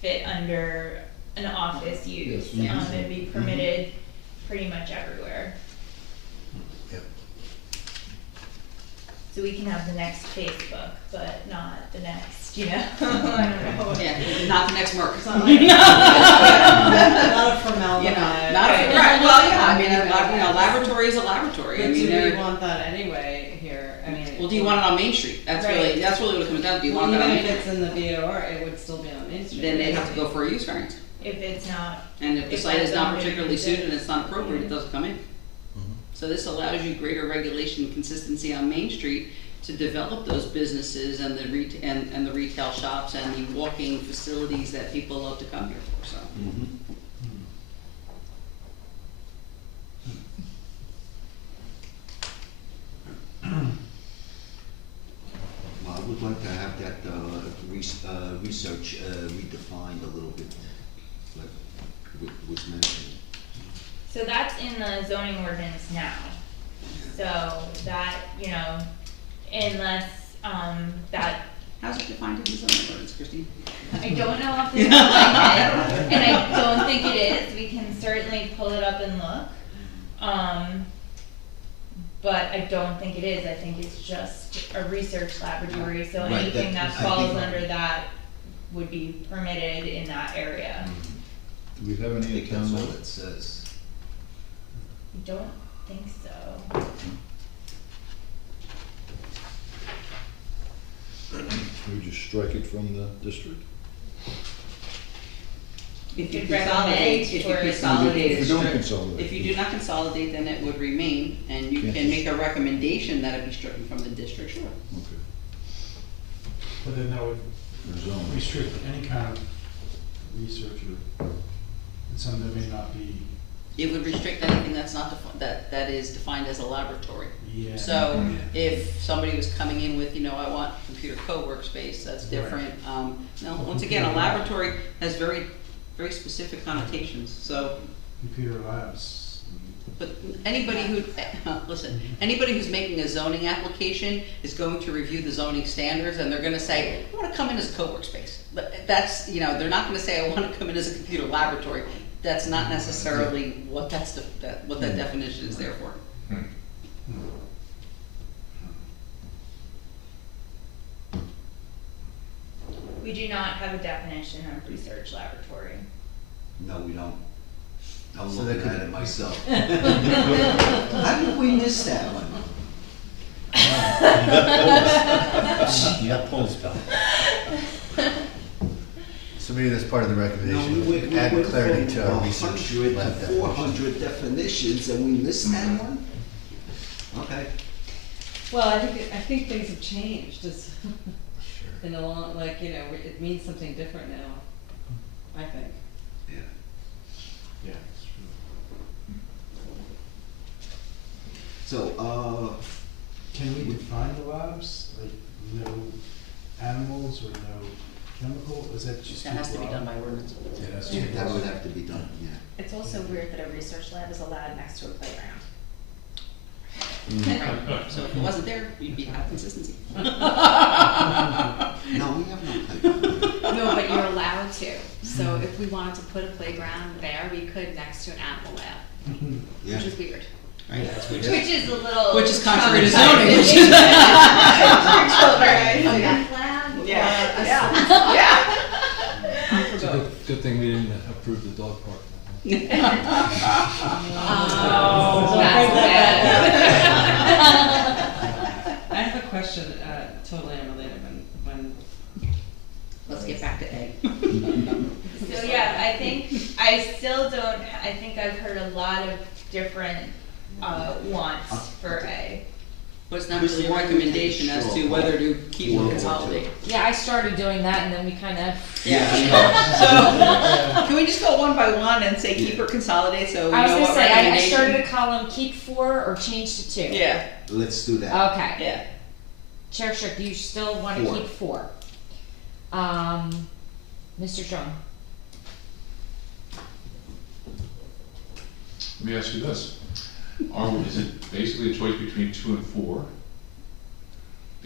fit under an office use. Yes. It'd be permitted pretty much everywhere. Yep. So we can have the next Facebook, but not the next, you know, I don't know. Yeah, not the next Merck. Not a formaldehyde. You know, not a, right, well, yeah, I mean, a laboratory is a laboratory, I But mean, do we they're, want that anyway here? I mean. well, do you want it on Main Street? That's really what it comes down to, do you want that on Even Main if Street? it's in the VOR, it would still be on Main Street. Then they'd have to go for a use variance, If it's not, and if the If site is that's not under particularly the- suited and it's not appropriate, it doesn't come in. Mhm. So this allows you greater regulation and consistency on Main Street to develop those businesses and the retail shops and the walking facilities that people love to come here for, so. Mhm. Well, I would like to have that research redefined a little bit, like was mentioned. so that's in the zoning ordinance now. So that, you know, unless, that, How's it defined in the zoning ordinance, Christine? I don't know off the top of my head, and I don't think it is, we can certainly pull it up and look. But I don't think it is, I think it's just a research laboratory, so Right, anything that- that I falls think- under that would be permitted in that area. Do we have I any think that's account all of it says. I don't think so. we just strike it from the district? If you Could consolidate, recommend if for you it. consolidate, If it's we don't strict. consolidate. If you do not consolidate, then it would remain, and you Can't can just- make a recommendation that it be stricken from the district, sure. Okay, But then that would for zoning. restrict any kind of research or, and some that may not be, It would restrict anything that's not that is defined as a laboratory. yeah. So if somebody was coming in with, you know, I want computer co-workspace, that's different. Now, once again, a laboratory has very, very specific connotations, so, Computer labs. but anybody who, listen, anybody who's making a zoning application is going to review the zoning standards, and they're gonna say, I wanna come in as a co-workspace. But that's, you know, they're not gonna say, I wanna come in as a computer laboratory. That's not necessarily what what that definition is there for. We do not have a definition of research laboratory. No, we don't. I'm So looking that could- at it myself. How did we miss that one? You got polls back. So maybe that's part of the No, recommendation, we add went clarity to our from research 100 lab to definition. 400 definitions, and we missed that one? Okay. Well, I think things have changed, it's, Sure. in a long, like, you know, it means something different now, I think. Yeah. Yeah, it's true. So, Can we define the labs, like no animals or no chemical, is that just too That has to be broad? done by ordinance. that would have to be done, yeah. It's also weird that a research lab is allowed next to a playground. Right. So if it wasn't there, you'd be out of consistency. No, we have no playground. No, but you're allowed to, so if we wanted to put a playground there, we could next to an animal lab, Yeah. which is weird. Right. Which is a little. Which is contrary to challenging. zoning, which is. For children. A meth lab? or Yeah, a yeah. It's a good thing we didn't approve the dog park. Oh, that's I have a question, totally unrelated, when Let's get back to A. So yeah, I think I've heard a lot of different, wants for A. But it's not really a recommendation as to whether to keep or consolidate. Yeah, I started doing that and then we kind of, So, can we just go one by one and say keep or consolidate, so we I was know gonna what say, I recommendation? started a column, keep 4 or change to 2. Yeah, Let's do that. Okay. yeah. Chair Strick, do you still wanna 4. keep 4? Mr. Strong? Let me ask you this, is it basically a choice between 2 and 4?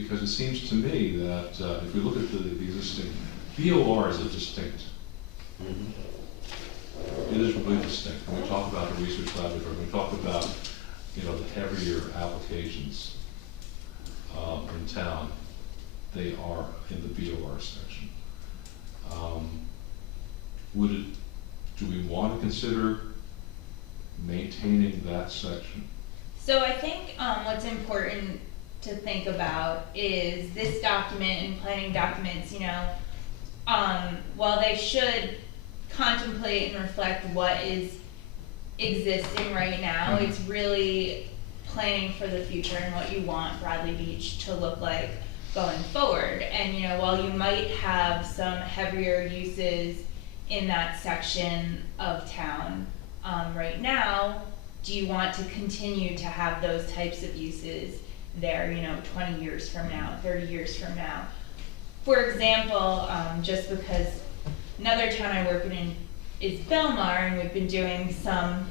Because it seems to me that if we look at the existing, BOR is a distinct. It is really distinct. When we talk about the research laboratory, when we talk about, you know, the heavier applications in town, they are in the BOR section. Do we want to consider maintaining that section? So I think what's important to think about is this document and planning documents, you know, while they should contemplate and reflect what is existing right now, it's really planning for the future and what you want Bradley Beach to look like going forward. And you know, while you might have some heavier uses in that section of town right now, do you want to continue to have those types of uses there, you know, 20 years from now, 30 years from now? For example, just because another town I work in is Belmar, and we've been doing some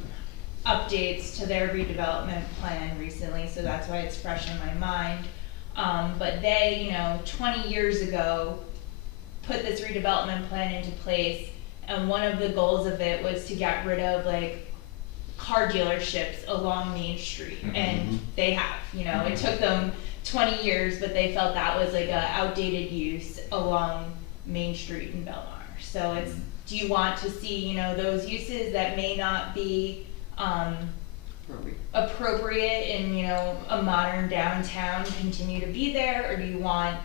updates to their redevelopment plan recently, so that's why it's fresh in my mind. But they, you know, 20 years ago, put this redevelopment plan into place, and one of the goals of it was to get rid of like car dealerships along Main Street, and they have, you know, it took them 20 years, but they felt that was like a outdated use along Main Street in Belmar. So it's, do you want to see, you know, those uses that may not be appropriate in, you know, a modern downtown continue to be there, or do you want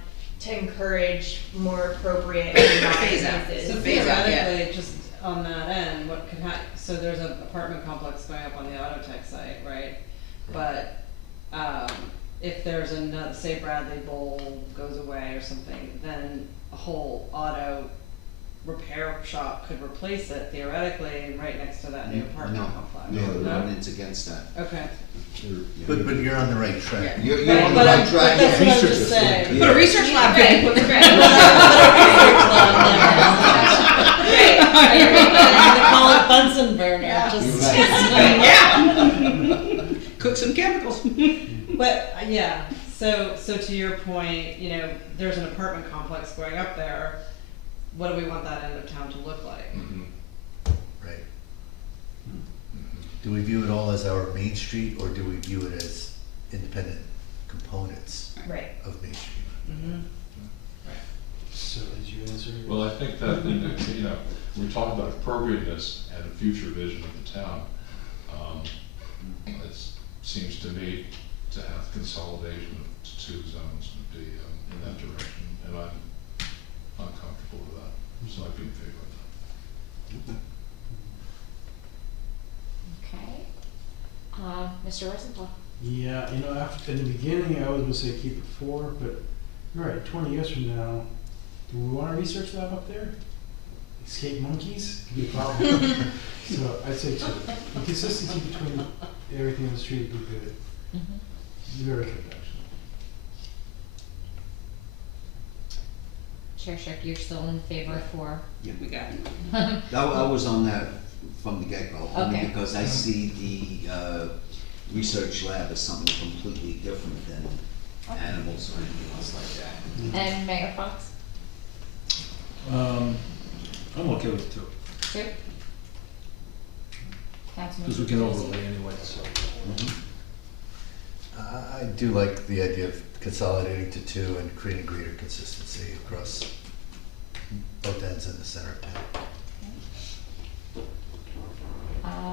to encourage more appropriate Phase out. uses? So Phase out, yeah. theoretically, just on that end, what could happen, so there's an apartment complex going up on the auto tech site, right? But, if there's another, say Bradley Bowl goes away or something, then a whole auto repair shop could replace it theoretically right next to that new apartment complex. No, the ordinance against that. Okay. But you're on the right track. You're Right, on the but right track. that's what I'm Research just is saying. Yeah. Put a research lab Right, in. They call it Bunsen burner, Yeah. just. Yeah. Cook some chemicals. But, yeah, so to your point, you know, there's an apartment complex going up there, what do we want that end of town to look like? Right. Do we view it all as our Main Street, or do we view it as independent components Right. of Main Street? So did you answer? Well, I think that, you know, when we talk about appropriateness and a future vision of the town, it seems to me to have consolidation of two zones would be in that direction, and I'm comfortable with that, so I'd be in favor of that. Okay. Mr. Rosenthal? Yeah, you know, after, in the beginning, I was gonna say keep it 4, but you're right, 20 years from now, do we want a research lab up there? Escape monkeys? Could be a problem. So I'd say 2. The consistency between everything on the street would be good. Very good, actually. Chair Schick, you're still in favor of 4? We got it. I was on that from the get-go, only Okay. because I see the research lab as something completely different than animals or anything else like that. And Mayor Fox? I'm okay with 2, 2? Councilman because we can Lucy? overlay anyway, so. I do like the idea of consolidating to 2 and creating greater consistency across both ends in the center of town.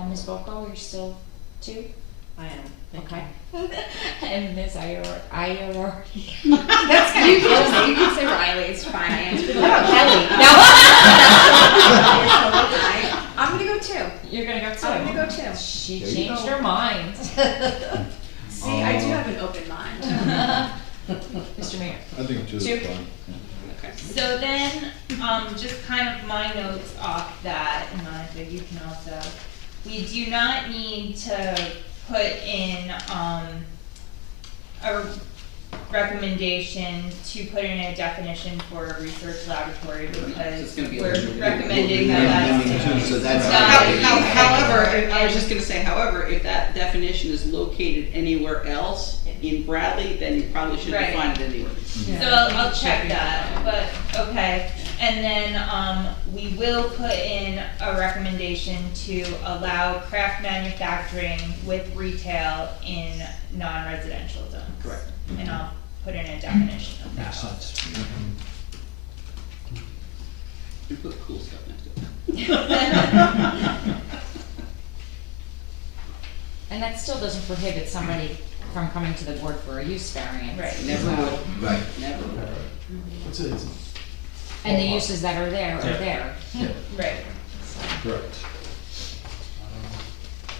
Ms. Volko, you're still 2? I am, thank Okay. you. And Ms. Ior? That's kind of close. You can say Riley. It's fine. I answered. What about Kelly? No. I'm gonna go 2. You're gonna go 2? I'm gonna go 2. She There you changed go. her mind. See, I do have an open mind. Mr. Mayor? I think 2 is 2. fine. So then, just kind of my notes off that, and Monica, you can also, we do not need to put in, a recommendation to put in a definition for a research laboratory It's because gonna be a we're little bit- recommending We'll that be that's. recommending too, so that's Not- However, I was just gonna say, however, if that definition is located anywhere else in Bradley, then you probably should Right. define it in the ordinance. So I'll check that, but, okay. And then, we will put in a recommendation to allow craft manufacturing with retail in non-residential zones. Correct. And I'll put in a definition of that. Makes sense. You put cool stuff next to it. And that still doesn't prohibit somebody from coming to the board for a use variance. Right. Never would, Right. never would. It's And the uses that are there are Yeah. there. Right. Correct.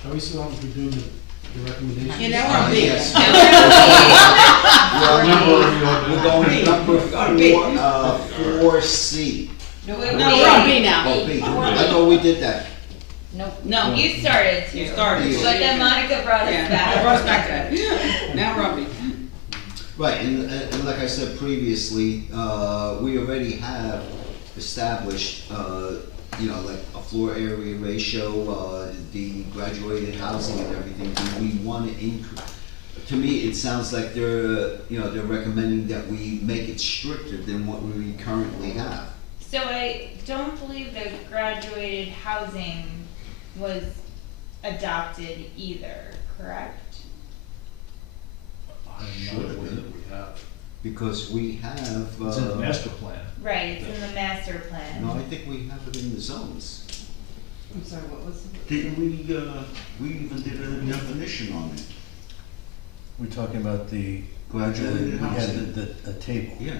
Are we still on for doing the recommendations? You know, we're on B. Yes. Now We're going to number four C. No, we're on B now. Oh, B. I thought we did that. Nope. No, You started to. You started. But then Monica brought us yeah, back. I brought us back to that. Now we're on B. Right, and like I said previously, we already have established, like a floor area ratio, the graduated housing and everything. Do we want to increase? To me, it sounds like they're recommending that we make it stricter than what we currently have. So I don't believe the graduated housing was adopted either, correct? I'm not aware that we have. Because we have, It's in the master plan. Right, it's in the master plan. no, I think we have it in the zones. I'm sorry, what was it? Didn't we even did a definition on it. We're talking about the, Graduated we had housing. a table. Yeah,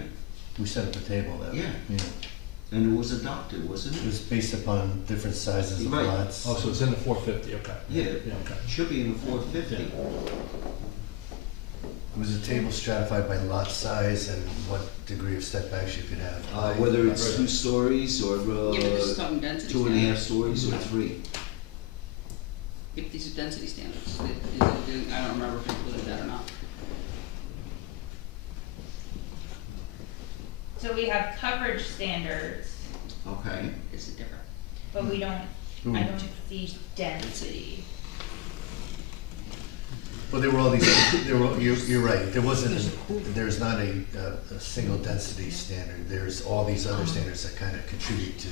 We set up a table that, Yeah. you know, and it was adopted, wasn't it it? was based upon different sizes of Right. lots. Oh, so it's in the 450, okay. Yeah, okay. should be in the 450. It was a table stratified by lot size and what degree of setbacks you could have. Whether it's 2 stories or, Yeah, but this is talking density 2.5 standards. stories or 3. If these are density standards, is it doing, I don't remember if it included that or not. So we have coverage standards, Okay. Is it different? but we don't, I don't see density. Well, there were all these, you're right, there's not a single density standard, there's all these other standards that kind of contribute to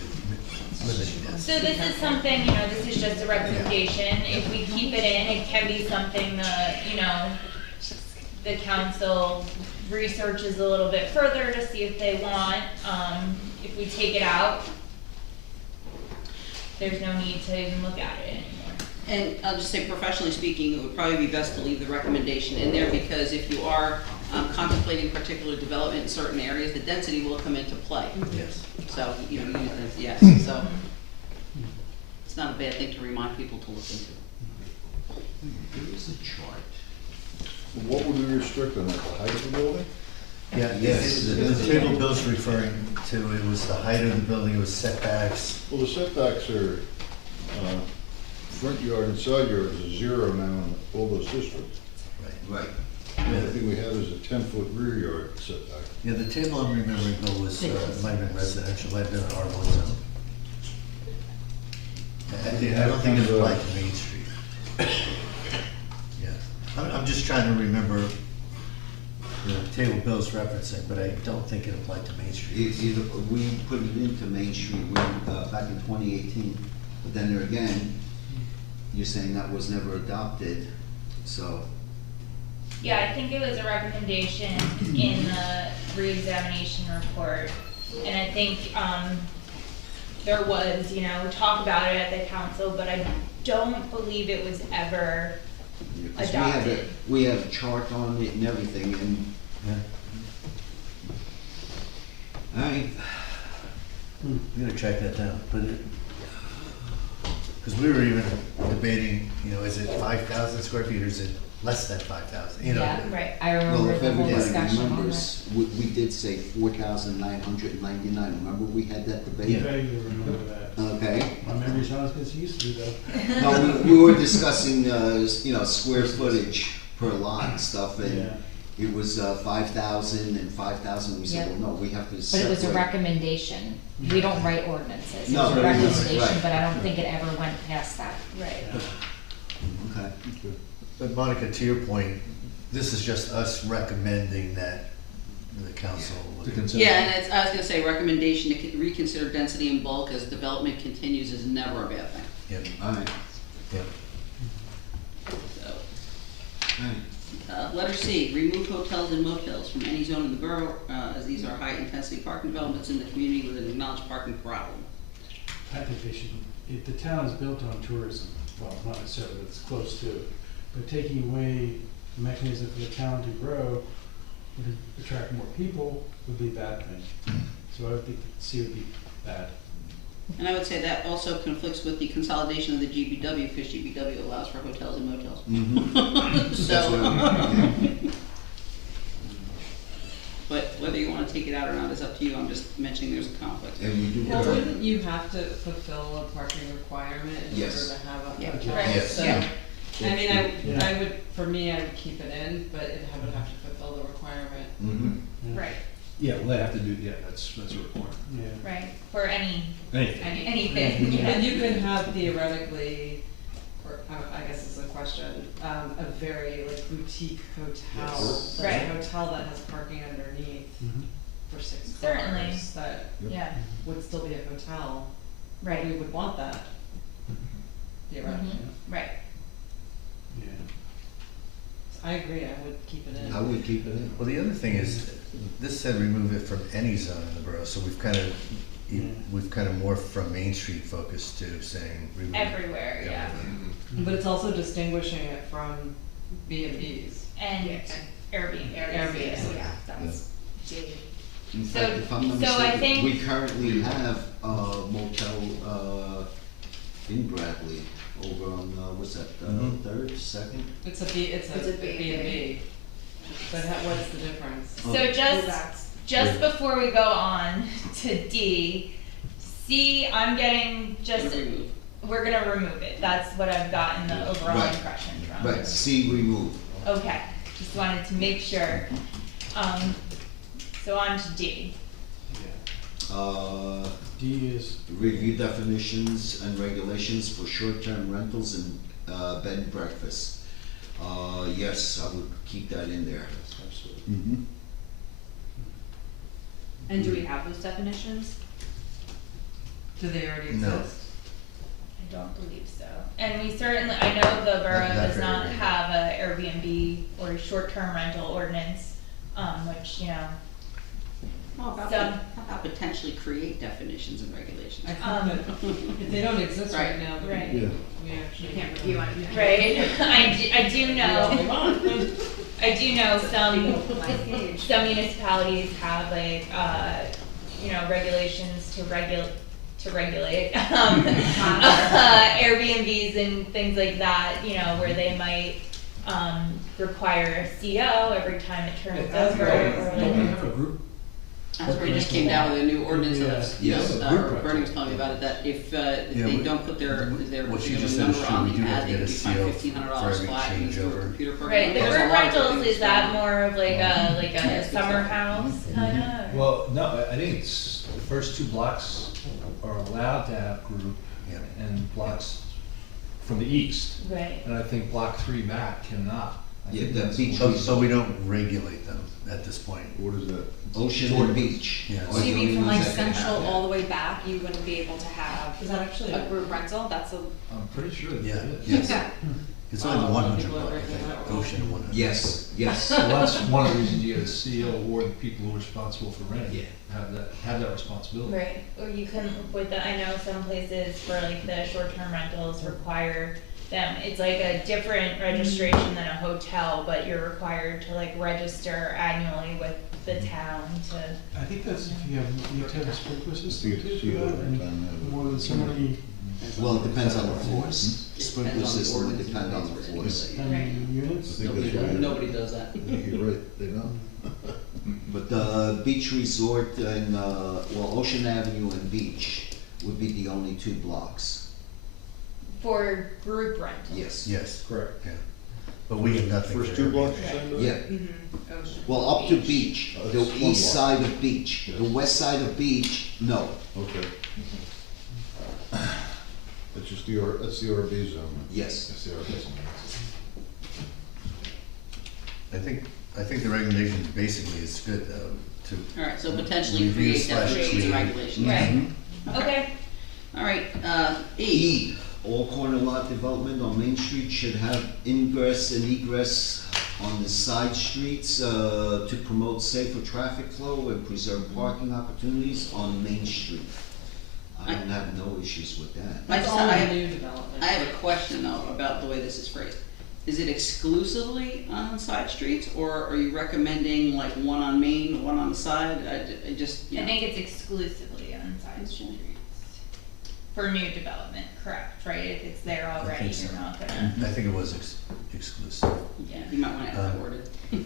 limiting density. So this is something, this is just a recommendation. If we keep it in, it can be something that, the council researches a little bit further to see if they want. If we take it out, there's no need to even look at it anymore. And I'll just say, professionally speaking, it would probably be best to leave the recommendation in there, because if you are contemplating particular development in certain areas, the density will come into play. Yes. So, you use density, yes, so it's not a bad thing to remind people to look into. There is a chart. What would we restrict on that, the height of the building? Yeah, Yes. the table Bill's referring to, it was the height of the building, it was setbacks. Well, the setbacks are, front yard and side yard is a 0 now in all those districts. Right. The only thing we have is a 10-foot rear yard setback. Yeah, the table I'm remembering, Bill, was, might have been residential, might have been R1 zone. I don't think it applied to Main Street. Yeah, I'm just trying to remember the table Bill's referencing, but I don't think it applied to Main Street. Either, we put it into Main Street back in 2018, but then there again, you're saying that was never adopted, so. Yeah, I think it was a recommendation in the reexamination report, and I think, there was, talk about it at the council, but I don't believe it was ever 'Cause adopted. we had a chart on it and everything, and, Yeah, alright, I'm gonna track that down, but because we were even debating, is it 5,000 square feet or is it less than 5,000? Yeah, Right. I well, remember if the whole everybody discussion on that. remembers, we did say 4,999, remember we had that I debate? vaguely remember that. Okay. My memory's not as good as it used to be though. No, we were discussing, square footage per lot and stuff, and Yeah. it was 5,000 and 5,000, we said, Yeah. well, no, we have to But separate. it was a recommendation. We don't write ordinances. It No, was a but it was- recommendation, right. but I don't think it ever went past that. Right. Okay. But Monica, to your point, This is just us recommending that the council To look consider. Yeah, and it's, I was gonna say, recommendation to reconsider density in bulk as development continues is never a bad thing, Yep, Alright, yep. so. alright. Letter C, remove hotels and motels from any zone in the borough, as these are high-intensity parking developments in the community with an acknowledged parking problem. I think they should, if the town is built on tourism, well, not necessarily, but it's close to it, but taking away the mechanism for the town to grow, would attract more people, would be a bad thing. So I would think that C would be bad. And I would say that also conflicts with the consolidation of the GBW, because GBW allows for hotels and motels. Mm-hmm. So, but whether you wanna take it out or not is up to you, I'm just mentioning there's a conflict. And we do. Well, wouldn't you have to fulfill a parking requirement in Yes. order to have a Yeah. hotel? Right. Yes. So, Yeah. I mean, Yeah. I would, for me, I would keep it in, but it would have to fulfill the requirement. Mm-hmm. Right, Yeah, well, they have to do, yeah, that's a requirement. Yeah. right, for anything. Anything. Yeah. And you can have theoretically, or I guess it's a question, a very like boutique hotel. Yes. That's Right. a hotel that has parking underneath Mhm. for 6 Certainly. cars that Yeah, would still be a hotel. right. We would want that. Theoretically. Mhm. Right, Yeah. I agree, I would keep it in. I would keep it in. Well, the other thing is, this said remove it from any zone in the borough, so we've kind of, we've kind of morphed from Main Street focus to saying remove. everywhere, yeah. But it's also distinguishing it from B&Bs. And Airbnb. Airbnb. Yeah, that's J. In So- fact, if I'm not so I mistaken, think- we currently have a motel, in Bradley, over on, what's that, Mhm. third, second? It's a B&B. But what's the difference? So Well, just, that's, just before we go on to D, C, I'm getting just, Remove. we're gonna remove it, that's what I've gotten the overall Right. impression from. Right, C remove. Okay, just wanted to make sure. So on to D. D is, Review definitions and regulations for short-term rentals and, bed and breakfast. Yes, I would keep that in there. Mm-hmm. and do we have those definitions? Do they already No. exist? I don't believe so. And we certainly, I know the borough Not does for not Airbnb. have a Airbnb or short-term rental ordinance, which, you know, How about, So- how about potentially create definitions and regulations? I think that if they don't exist right now, then Right. Yeah. we actually You can't review anything. right, I do know, I do know some municipalities have like, you know, regulations to regulate, Airbnbs and things like that, you know, where they might, require a CO every time it turns over, or Don't we like, have a group? Asbury just came down with a new ordinance, Yes. Bernie was telling me about it, that if they don't put their What she particular just said is number true, on we the do have ad, to they get could a be fined CO $1,500 for every flat and do a changeover. computer program. right, the There's a group lot of good rentals, things is that going on. more of like a summer house kinda? or- Well, no, I think it's, the first 2 blocks are allowed to have group, Yeah. and blocks from the east. Right, And I think block 3 back cannot. I Yeah, think that that's- beach So we don't regulate them at this point. What is that? Ocean and beach. Yes. are So the you only mean from like ones that can have Central that. all the way back, you wouldn't be able to have Is that actually? a group rental? That's a, I'm pretty sure that Yeah, it is. yes. yeah. It's only the 100 People are block, I breaking think, that rule. Ocean and 100. Yes, yes. Well, that's one of the reasons you get a CO or the people who are responsible for renting. Yeah. Have that responsibility. right, or you can, with the, I know some places for like the short-term rentals require them, it's like a different registration than a hotel, but you're required to like register annually with the town to. I think that's if you have to have a sprinkler system You have to too see for it that, every and time they have more than so many, Well, it depends on the floors. Depends Sprinkler on the system would ordinance depend on the and floors. how many units? I think that's right. Nobody does that. I think you're right, they don't. But the beach resort and, well, Ocean Avenue and Beach would be the only 2 blocks. For group rentals. Yes. Yes, Correct. yeah. But we have nothing for First 2 blocks, Airbnb. you saying? Bill? Yeah, Mm-hmm. Ocean. well, up to Beach, Oh, the it's one east block. side of Beach, the west side of Beach, no. Okay. That's just that's the RB zone. Yes. Yes, there it is. I think the recommendation basically is good, though, to. Alright, so potentially review create slash definitions and create. regulations. Right. Mhm. Okay, Alright, E. E, all corner lot development on Main Street should have ingress and egress on the side streets, to promote safer traffic flow and preserve parking opportunities on Main Street. I don't have no issues with that. I That's just- all I in have- new development. I have a question though about the way this is phrased. Is it exclusively on side streets, or are you recommending like one on Main, one on the side? I just, you I know. think it's exclusively on side streets. For new development, correct, right? If it's there I already, think so. you're not gonna. I think it was exclusive. Yeah, you might wanna have that worded. Yeah,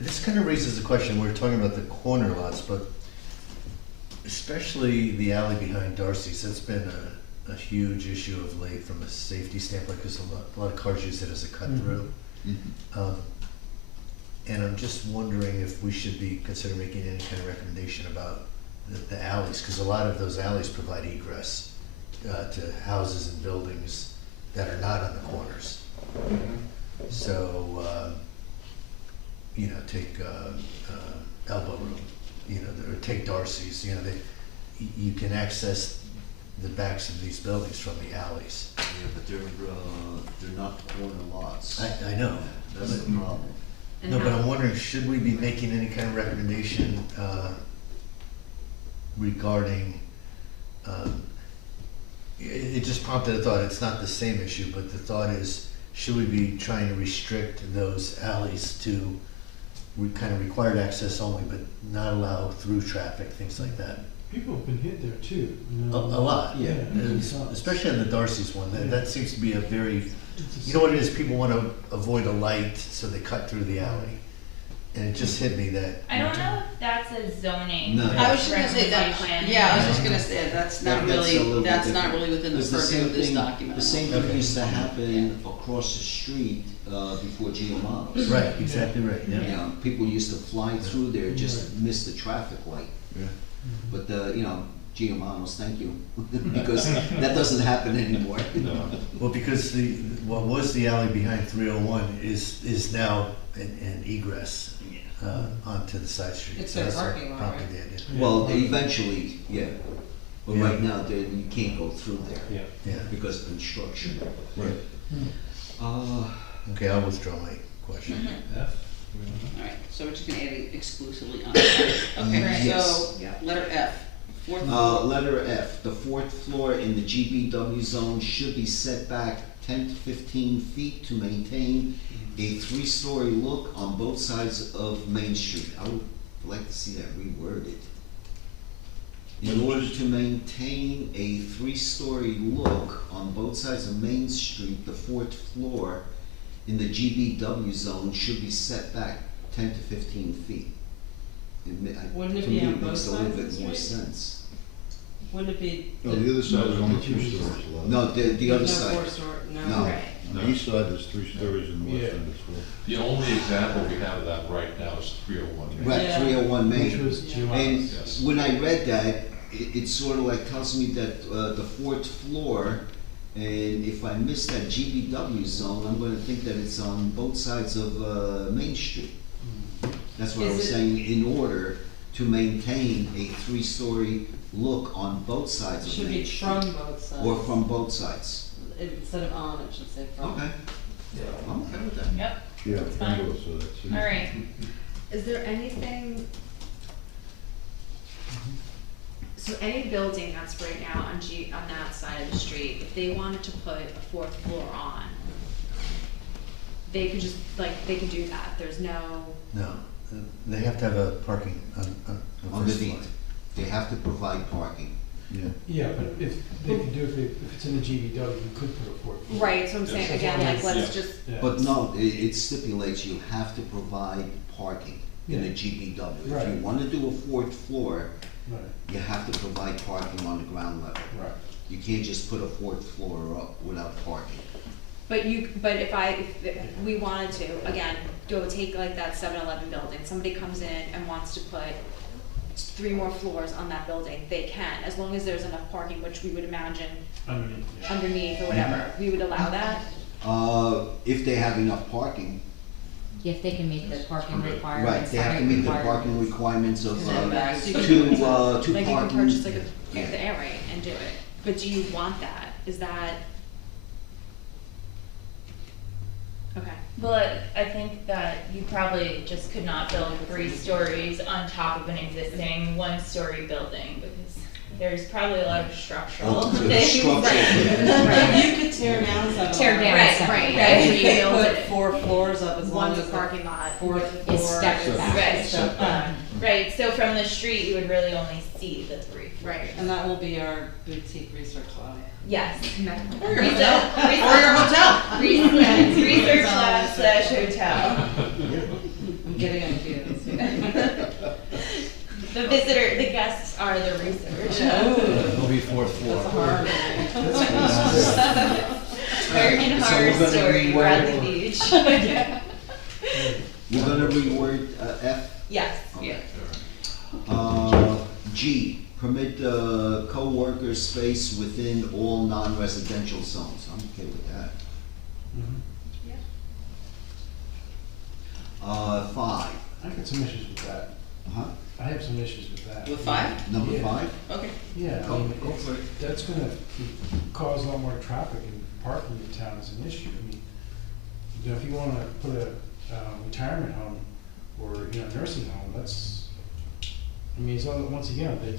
this kind of raises the question, we're talking about the corner lots, but especially the alley behind Darcy's, that's been a huge issue of late from a safety standpoint, because a lot of cars use it as a cut-through. And I'm just wondering if we should be considering making any kind of recommendation about the alleys, because a lot of those alleys provide egress to houses and buildings that are not on the corners. So, you know, take Elbow Room, you know, or take Darcy's, you know, you can access the backs of these buildings from the alleys. Yeah, but they're not corner lots. I know. That's the problem. And No, but how- I'm wondering, should we be making any kind of recommendation regarding, it just prompted a thought, it's not the same issue, but the thought is, should we be trying to restrict those alleys to kind of required access only, but not allow through traffic, things like that? People have been hit there too, you A know. lot, Yeah. and especially on the Darcy's one, that seems to be a very, you know what it is, people wanna avoid a light, so they cut through the alley. And it just hit me that. I don't know if that's a zoning. No. I was just gonna say that, recommendation. yeah, I was just gonna say, that's not That's a really, little that's bit not different. really within the It's the purview same of this thing- document. The same Okay. thing used to happen across the street, before Giovanni's. Right, exactly right, You yeah. know, people used to fly through there, just miss the traffic light. Yeah. But, you know, Giovanni's, thank you, because that doesn't happen anymore. No. Well, because what was the alley behind 301 is now an egress onto the side street. It's So their that's what parking lot, prompted right? the idea. Well, eventually, yeah, but Yeah. right now, you can't go through there. Yeah. Yeah, Because of construction. Right. okay, I'll withdraw my question. F? Alright, so we're just gonna add it exclusively on site. Okay, Right. so, Yes. letter F, fourth. Letter F, the fourth floor in the GBW zone should be set back 10 to 15 feet to maintain a 3-story look on both sides of Main Street. I would like to see that reworded. In order to maintain a 3-story look on both sides of Main Street, the fourth floor in the GBW zone should be set back 10 to 15 feet. Wouldn't it To be me, on it both makes a sides little of the bit more street? sense. Wouldn't it be? No, the other side is only 2 stories allowed. No, the other There's no side. 4-story, No. no. Right. On the east side, there's 3 stories, and the west Yeah. side is 4. The only example we have of that right now is 301 Main. Right, Yeah. 301 Which Main. was Yeah. Giovanni's. And when I read that, it sort of like tells me that, the fourth floor, and if I miss that GBW zone, I'm gonna think that it's on both sides of, Main Street. That's what I Is was it- saying, in order to maintain a 3-story look on both sides It of should Main be Street. from both sides. Or from both sides. Instead of on, it should say from. Okay, I'm okay with that. Yep, Yeah, That's from fine. both sides. alright, Is there anything? So any building that's right now on that side of the street, if they wanted to put a 4th floor on, they could just, they could do that, there's no, No, they have to have a parking on the first floor. Underneath, they have to provide parking. Yeah. Yeah, but if they could do, if it's in the GBW, you could put a 4th floor. right, so I'm saying, Yes. again, Yes. let's Yeah. just, Yeah. But no, it stipulates you have to provide parking in a Yeah. GBW. If you Right. wanna do a 4th floor, Right, you have to provide parking on the ground level. right. You can't just put a 4th floor up without parking. but if we wanted to, again, go take like that 7-Eleven building, somebody comes in and wants to put 3 more floors on that building, they can, as long as there's enough parking, which we would imagine Underneath, yeah. underneath or whatever, we would allow that. If they have enough parking, If they can meet the parking Right, requirements. they have to meet the height parking requirements. requirements of, And then back. two Like parking. you can purchase like Yeah. the air right and do it, but do you want that? Is that? Okay. But I think that you probably just could not build 3 stories on top of an existing 1-story building, because there's probably a lot of structural Oh, so the things. structural, Right. yeah. You could tear down some. Tear down Right, some. right, And right. you Build could put it. 4 floors up as long One's as a the parking lot. fourth It's floor. stepped is back. Right. stepped back. Right, so from the street, you would really only see the 3 floors. Right. And that will be our boutique research lab. Yes. Or your hotel. Research lab / hotel. I'm getting ideas. The guests are the research. It'll be 4th floor. That's hard. American So Horror we're gonna Story, reword- Bradley Beach. We're gonna reword, F? Yes. Okay. G, permit, co-worker space within all non-residential zones. I'm okay with that. Mhm. 5, I got some issues with that. uh-huh, I have some issues with that. With 5? number Yeah. 5? Okay. Yeah, I Go- mean, go for it. that's gonna cause a lot more traffic and parking in town is an issue. I mean, you know, if you wanna put a, retirement home or, you know, nursing home, that's, I mean, as long, once again, they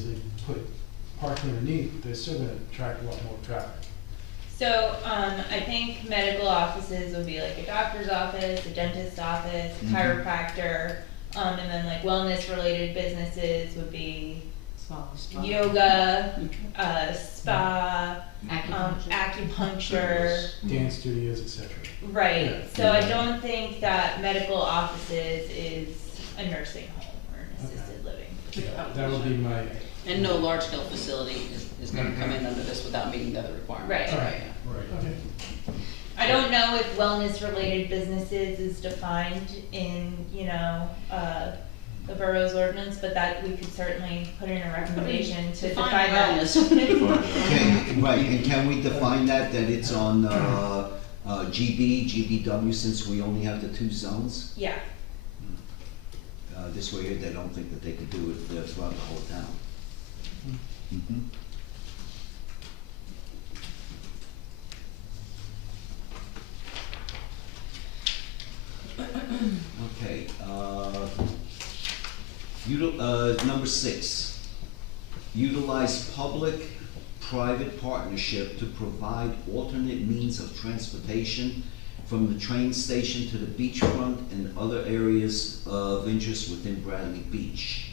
put parking underneath, they're still gonna attract a lot more traffic. So, I think medical offices would be like a doctor's office, a dentist's office, a Mhm. chiropractor, and then like wellness-related businesses would be Small. yoga, spa, Acupuncture. acupuncture. Dance studios, et cetera. Right, so I don't think that medical offices is a nursing home or an Okay. assisted living. That would be my, And no large-scale facility is gonna come in under this without meeting the other requirements. Right. right. Okay. I don't know if wellness-related businesses is defined in, the borough's ordinance, but that we could certainly put in a recommendation to define that. Okay, right, and can we define that it's on, GBW, since we only have the 2 zones? Yeah, This way they don't think that they could do it throughout the whole town. Mhm. Okay, number 6, utilize public-private partnership to provide alternate means of transportation from the train station to the beachfront and other areas of interest within Bradley Beach.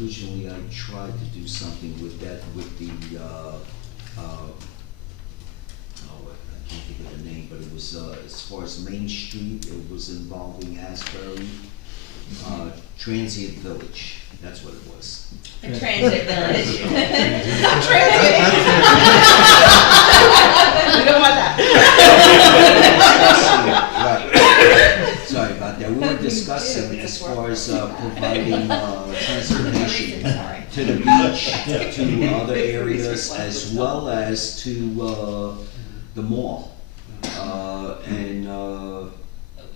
Originally I tried to do something with that, with the, I can't think of the name, but it was, as far as Main Street, it was involving Asbury, Transient Village, that's what it was. a transit village. We don't want that. Right. Sorry about that, we were discussing as far as, providing, transportation to the beach, to other areas, as well as to, the mall. And,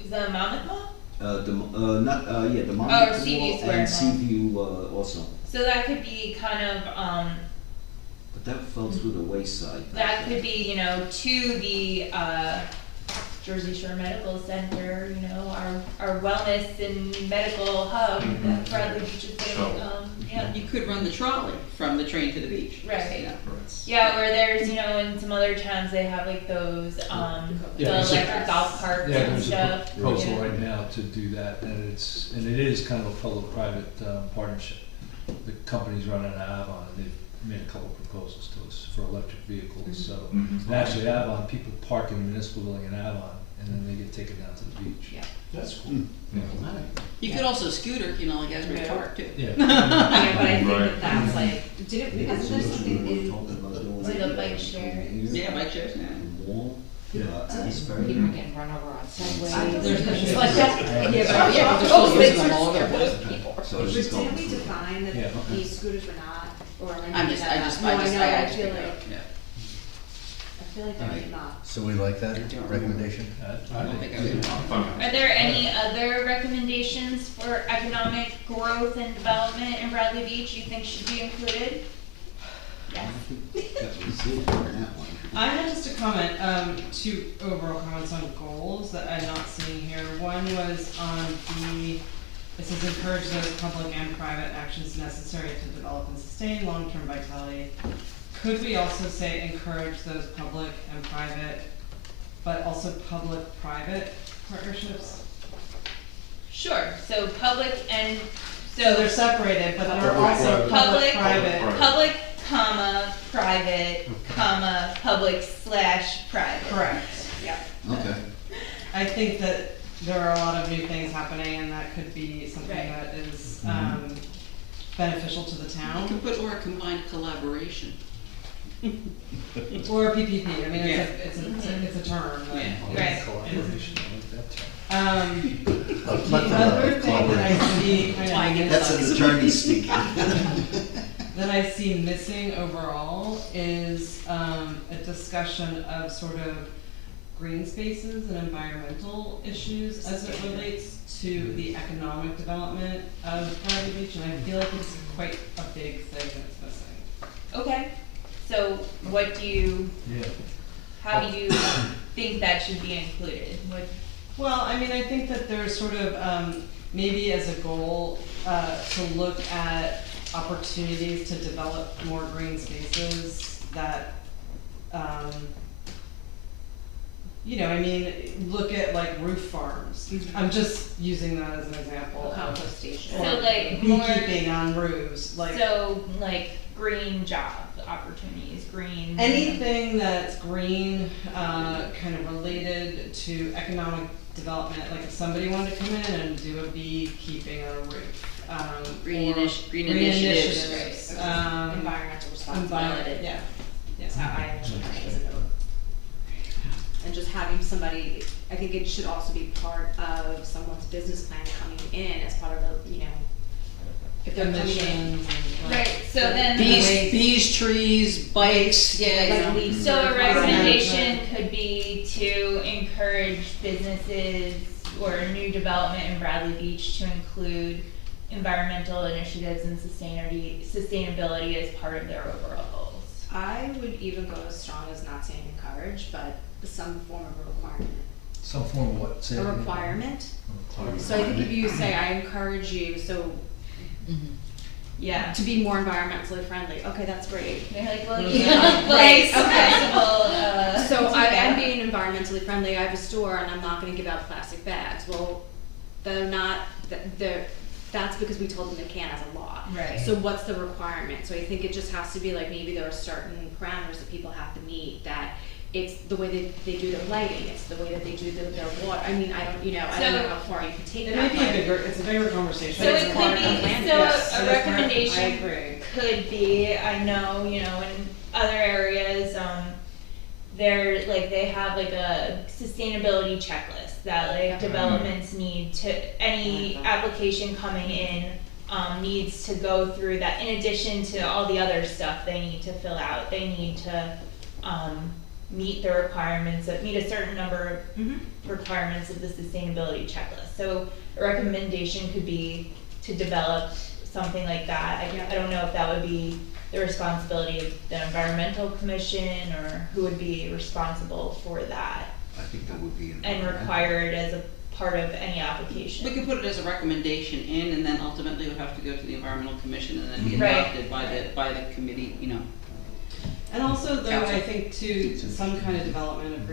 Is that a Monmouth Mall? the Monmouth Mall Seaview Square and Mall. Seaview, also. So that could be kind of, But that fell through the wayside. that could be, to the, Jersey Shore Medical Center, our wellness and medical hub that Bradley Beach is gonna become, yeah. You could run the trolley from the train to the beach. Right. You know. Yeah, where there's, in some other towns, they have like those, Yeah, the there's a- electric golf carts Yeah, and there's a stuff. proposal yeah. right now to do that, and it is kind of a public-private partnership. The company's running out of Avon, and they've made a couple proposals to us for electric vehicles, so. Mhm. And actually Avon, people park in the municipal building in Avon, and then they get taken down to the beach. Yeah. That's cool. You could also scooter, like Asbury Yeah. Park too. Yeah. Yeah, but I think Right. that's like, Didn't, Yeah, isn't so there we something were in, talking about doing Like it a bike share. Yeah, bike shares, yeah. Mall, Asbury. People are getting run over on subways. There's- It's like that. Yeah, those still things using them all are over. scary people. So but it's just going didn't we through. define that Yeah, okay. these scooters were not, or am I I making just, that I up? just, No, I just, know, I I actually, feel like, yeah. I feel like there Alright. may not. So we like that recommendation? I think it's Are there any other recommendations for economic growth and development in Bradley Beach you think should be included? Yes. That was it for that one. I had just a comment, two overall comments on goals that I'm not seeing here. One was on it says encourage those public and private actions necessary to develop and sustain long-term vitality. Could we also say encourage those public and private, but also public-private partnerships? Sure, so public and, So they're separated, but they're also Public- public-private. public, comma, private, comma, public slash private. Correct. Yeah. Okay. I think that there are a lot of new things happening, and that could be something Right. that is beneficial to the You town. can put or a combined collaboration. Or a PPP, I mean, it's a term. that- Yeah. Right. collaboration, I like that term. The other thing that I see kind of That's an attorney speaking. that I see missing overall is a discussion of sort of green spaces and environmental issues as it relates to the economic development of Bradley Beach, and I feel like it's quite a big thing that's missing. Okay, so what do you, Yeah. how do you think that should be included? What, Well, I mean, I think that there's sort of, maybe as a goal, to look at opportunities to develop more green spaces that, you know, I mean, look at like roof farms. I'm just using that as an example. Compost station. So, like, more- Beekeeping on roofs, like. so like green job opportunities, green. Anything that's green, kind of related to economic development, like if somebody wanted to come in and do a beekeeping on a roof, Green or green initiatives. initiatives, Environmental responsibility. yeah, That's how I envision it as a goal. And just having somebody, I think it should also be part of someone's business plan coming in as part of the, you know, if they're coming in. emissions and. Right, so then. Bees, trees, bikes, yeah, Like you leaves. So a or recommendation could be to encourage businesses or new development in Bradley Beach to include environmental initiatives and sustainability as part of their overall goals. I would even go as strong as not saying encourage, but some form of a requirement. Some form of what? Say A it again. requirement. Requirement. So I think if you say, I encourage you, so Yeah. to be more environmentally friendly, okay, that's great. They're like, well, Right, you know, okay. flexible, So yeah. I'm being environmentally friendly, I have a store and I'm not gonna give out plastic bags, well, they're not, that's because we told them they can't as a law. Right. So what's the requirement? So I think it just has to be like, maybe there are certain parameters that people have to meet, that it's the way they do their lighting, it's the way that they do their water, I mean, I don't know So- how far you can take It that, may be a but- bigger, it's a bigger conversation. So It's it part could of be, the land so use. a It is part of- recommendation I agree. could be, I know, you know, in other areas, they're, like, they have like a sustainability checklist that like developments need to, any application coming in, needs to go through that, in addition to all the other stuff they need to fill out, they need to, meet the requirements meet a certain number of requirements of the sustainability checklist. So a recommendation could be to develop something like that. I don't know if that would be the responsibility of the environmental commission, or who would be responsible for that I think that would be. and required as a part of any application. We could put it as a recommendation in, and then ultimately it would have to go to the environmental commission and then be Right. adopted by the committee, you know. And also though, Council. I think too, some kind of development of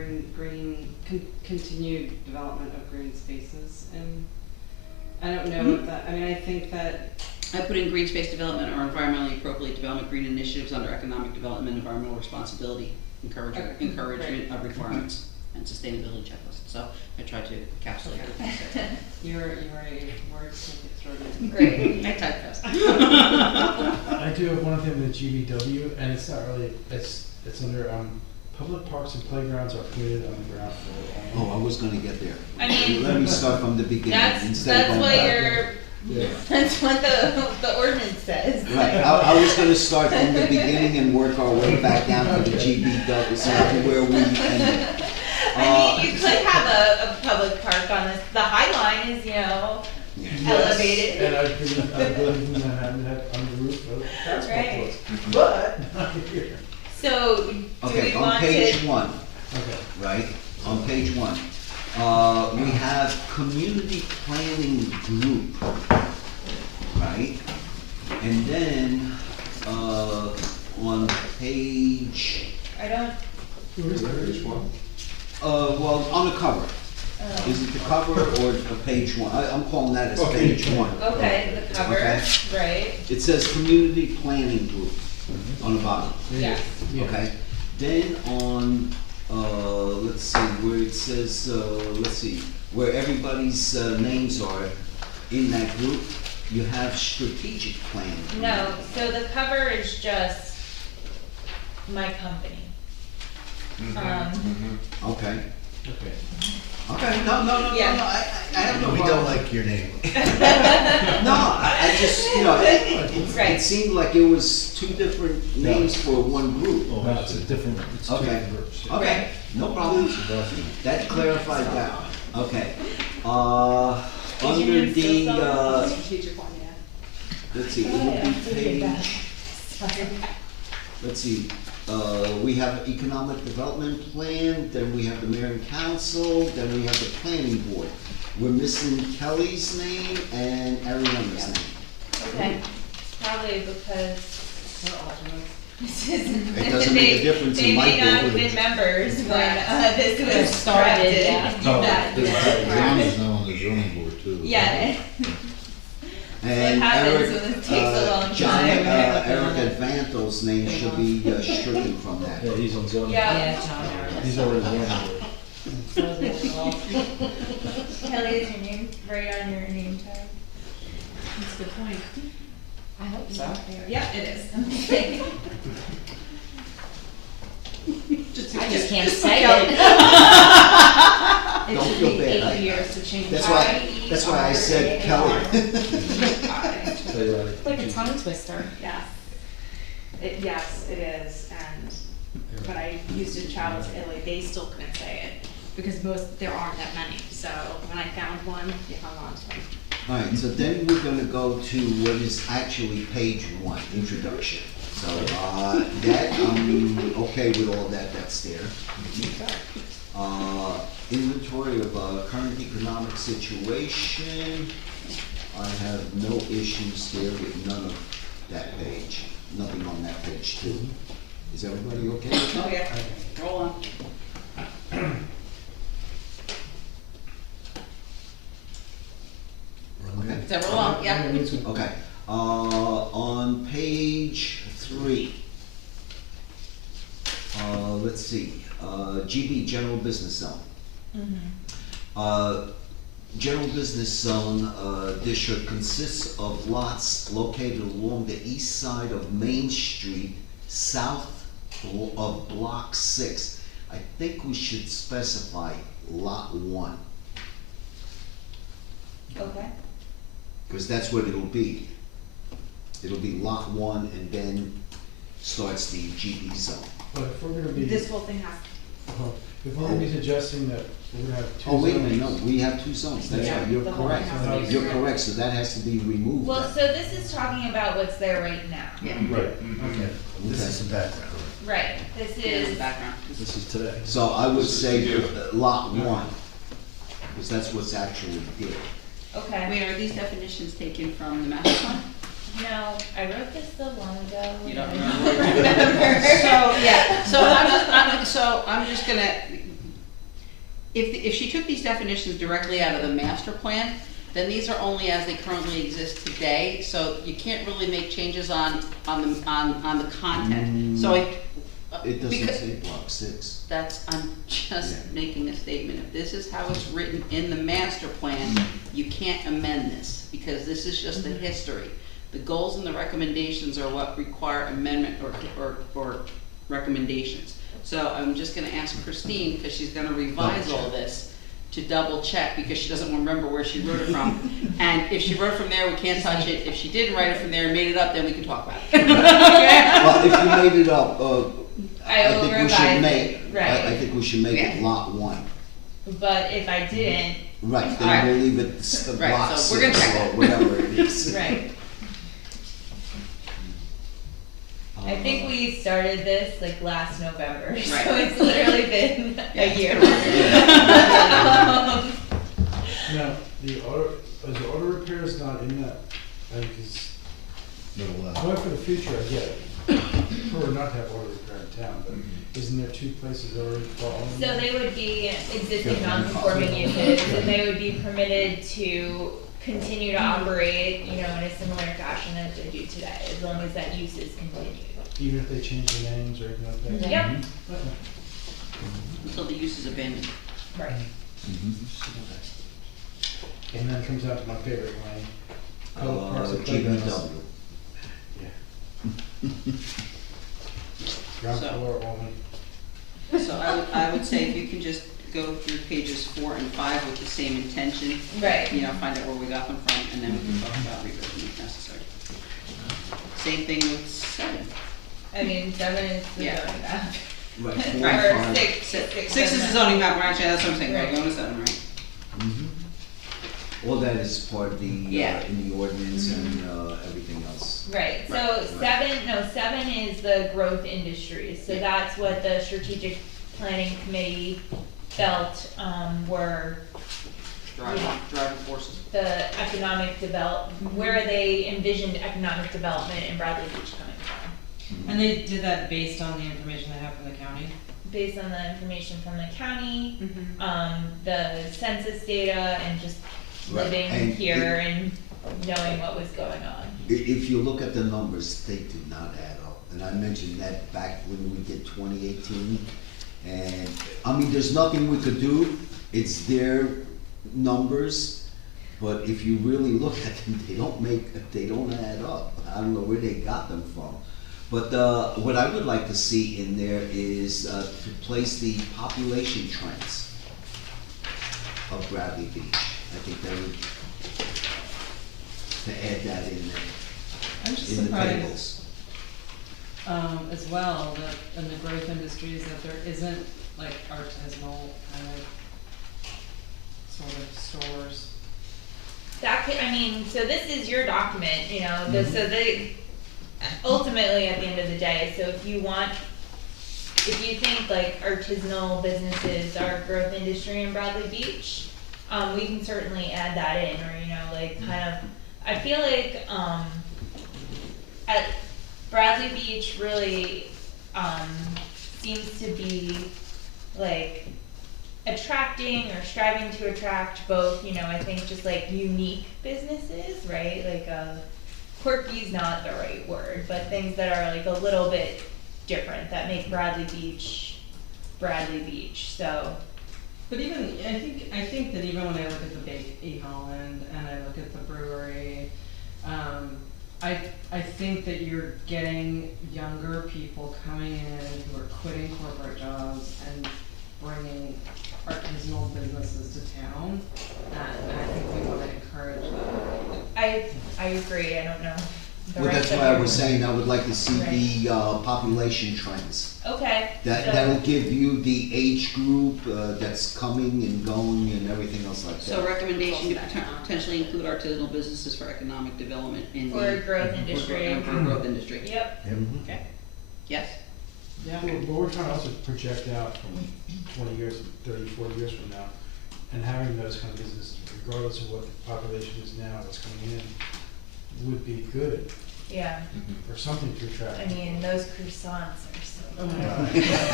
continued development of green spaces, and I don't know if that, I mean, I think that, I put in green space development or environmentally appropriate development green initiatives under economic development, environmental responsibility, encouragement of requirements, and sustainability checklist. So I tried to encapsulate it. you're a wordsmith extraordinary. Great. I typed fast. I do have one thing with GBW, and it's not really, it's under, public parks and playgrounds are permitted on the ground floor only. Oh, I was gonna get there. I mean, Let me start from the beginning That's instead of going what back. your That's what the ordinance says. Right, I was gonna start from the beginning and work our way back down to the GBW, so to where we ended. I mean, you could have a public park on this, the High Line is, elevated. And I've been in Manhattan, on the roof of basketball Right. courts, but not here. So, do Okay, we on want page to? one, Okay. right, on page one, we have community planning group, right? And then, on page, I don't, Page one? well, on the cover, is it the cover or page one? I'm calling that as page one. okay, the cover, Okay. right, It says community planning group on the bottom, yes. Yeah. okay? Then on, let's see, where it says, where everybody's names are in that group, you have strategic planning. No, so the cover is just my company. Okay, Okay. okay, no, Yeah. I have no We problem. don't like your name. No, I just, it Right. seemed like it was two different names for one group. No, it's a different, it's two Okay. different groups. yeah. Okay, no problem. That clarified that. Okay. Under the, Strategic one, yeah. let's see, it would be page, let's see, we have economic development plan, then we have the mayor and council, then we have the planning board. We're missing Kelly's name and Ariana's name. Okay, probably because We're alternates. this is. It doesn't make a difference in my They may not have book. been members when, this They was started, drafted. yeah. Oh, Yeah. John is now on the zoning board too. Yeah. And happens Eric, when it takes a long John, time. Eric Advanto's name should be stricken from that. Yeah, he's on zoning. Yeah. Yeah, John. He's already zoning. Kelly, is your name right on your name tag? That's a good point. I hope so. Yeah, it is. Okay. I just can't say it. It Don't should feel be bad. 8 years to change. That's why I said Kelly. So, yeah, Like a tongue twister. Yes. Yes, it is, and when I used to travel to Italy, they still couldn't say it, because there aren't that many, so when I found one, you hung on to it. Alright, so then we're gonna go to what is actually page one, introduction. So, that, I'm okay with all that, that's there. Inventory of, current economic situation, I have no issues there with none of that page, nothing on that page too. Is everybody okay with that? Oh, yeah, roll on. Okay. Is that roll on? Yeah. Okay, on page three, let's see, GB, general business zone. General business zone, district consists of lots located along the east side of Main Street, south of Block 6. I think we should specify Lot 1. Okay. Because that's what it'll be. It'll be lot 1 and then starts the GB zone. But if we're gonna be, This whole thing has, if we're gonna be suggesting that we're gonna have two Oh, wait a zones. minute, no, we have 2 zones, that's Yeah, right, you're the whole correct. thing has to be You're separate. correct, so that has to be removed. Well, then. so this is talking about what's there right now. Yeah, Right, Okay. This is the background. Right, this here's the is, background. this is today. So I would say Yeah. lot 1, because that's what's actually there. okay. Wait, are these definitions taken from the master plan? No, I wrote this so long ago. You don't and I remember? So, yeah, so I'm just gonna, if she took these definitions directly out of the master plan, then these are only as they currently exist today, so you can't really make changes on the content. So It doesn't because- say block 6. I'm just Yeah. making a statement. If this is how it's written in the master plan, you can't amend this, because this is just the history. The goals and the recommendations are what require amendment or recommendations. So I'm just gonna ask Christine, because she's gonna revise all this, to double check, because she doesn't remember where she wrote it from. And if she wrote from there, we can't touch it. If she didn't write it from there and made it up, then we can talk about it. Well, if you made it up, I will think we revise should it, make, right. I think we should make it Yeah. lot 1. But if I didn't, Right, Alright. then we'll leave it Right, block so we're gonna 6 check or it. whatever it is. right. I think we started this like last November, so Right. it's literally been Yeah, a it's year. been Now, the auto, is the auto repairs not in that? Because going for the future, I get it. Prefer not to have auto repair in town, but isn't there 2 places already fall in? So they would be existing non-conforming uses, and they would be permitted to continue to operate, you know, in a similar fashion as they do today, as long as that use is continued. Even if they change the names or anything like that? Yep, Okay. Until the use is abandoned. right. And then it comes out to my favorite line. Public parks and playgrounds. GBW. Ground So- floor only. So I would say if you can just go through pages 4 and 5 with the same intention. Right. You know, find out where we got them from, and then we can talk about revision if necessary. Same thing with 7. I mean, 7 is the Yeah. zoning map. Right, 4 Or and 5. 6, 6 is the zoning map, right? That's what I'm saying, right? Right. Going to 7, right? All that is part of the, Yeah. in the ordinance and everything else. Right, so Right. 7 is the growth industries, so that's what the strategic planning committee felt, were Driving forces. the economic where they envisioned economic development in Bradley Beach coming from. And they did that based on the information they have from the county? Based on the information from the county, Mm-hmm. the census data, and just Right, living and here and knowing what was going on. If you look at the numbers, they do not add up. And I mentioned that back when we did 2018. And, I mean, there's nothing we could do. It's their numbers. But if you really look at them, they don't add up. I don't know where they got them from. But what I would like to see in there is to place the population trends of Bradley Beach. I think that would, to add that in there, I'm just in the surprised, tables. as well, that in the growth industries, that there isn't like artisanal kind of sort of stores. That could, I mean, so this is your document, you know, so they, ultimately at the end of the day, so if you think like artisanal businesses are growth industry in Bradley Beach, we can certainly add that in, or, you know, like kind of, I feel like, at Bradley Beach really, seems to be like attracting or striving to attract both, you know, I think just like unique businesses, right? Like, quirky is not the right word, but things that are like a little bit different, that make Bradley Beach, so. But even, I think that even when I look at the Bake E. Holland and I look at the brewery, I think that you're getting younger people coming in who are quitting corporate jobs and bringing artisanal businesses to town, and I think we wanna encourage that. I agree, I don't know. the Well, that's rest of why I your- was saying I would like to see Right. the population trends. Okay. That'll give you the age group that's coming and going and everything else like that. So recommendation, potentially include artisanal businesses for economic development in the. For growth industry. For growth industry. Yep, Okay. Yes? Yeah. But we're trying to also project out from 20 years, 30, 40 years from now, and having those kind of businesses, regardless of what the population is now that's coming in, would be good, yeah, or something to attract. I mean, those croissants are so Oh my good. God.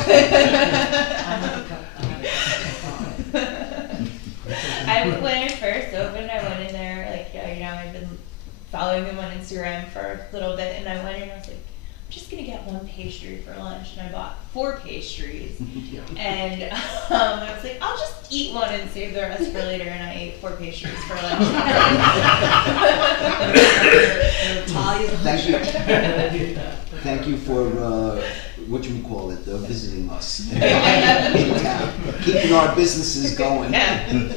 When I first opened, I went in there, like, you know, I've been following them on Instagram for a little bit, and I went in and I was like, I'm just gonna get one pastry for lunch, and I bought 4 pastries. And I was like, I'll just eat one and save the rest for later, and I ate 4 pastries for lunch. Thank you for, whatchamacallit, visiting us in town. keeping our businesses going. Knowing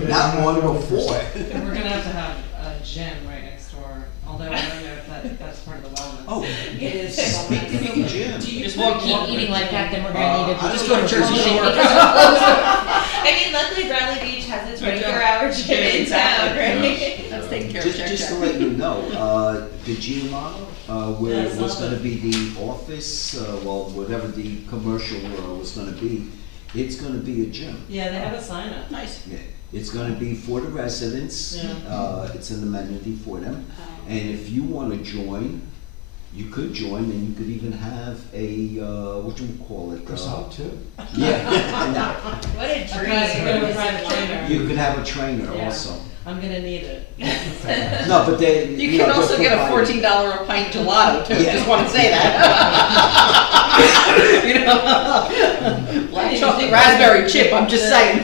that Not you're one going before. And we're gonna have to have a gym right next door, although I don't know if that's part of the wellness. Oh, It is. speaking of gym. Do you just If we walk keep eating like that, then we're gonna need a. I just go to Jersey Shore. I mean, luckily Bradley Beach has a 24-hour gym in town, right? That's taken care of, Just, check, just to check. let you know, the GMO, where Yeah, I it was saw gonna that. be the office, well, whatever the commercial was gonna be, it's gonna be a gym. Yeah, they have a sign up. Nice. Yeah, it's gonna be for the residents, Yeah. it's an amenity for them. Oh. And if you wanna join, you could join, and you could even have a, what do you call it? Croissant too. Yeah, What a A private trainer. you could have a trainer Yeah. also. I'm gonna need it. No, but they, You know, can also they're get a providing- $14 a pint gelato too, Yeah. just wanna say that. You know? Black chocolate raspberry chip, I'm just saying.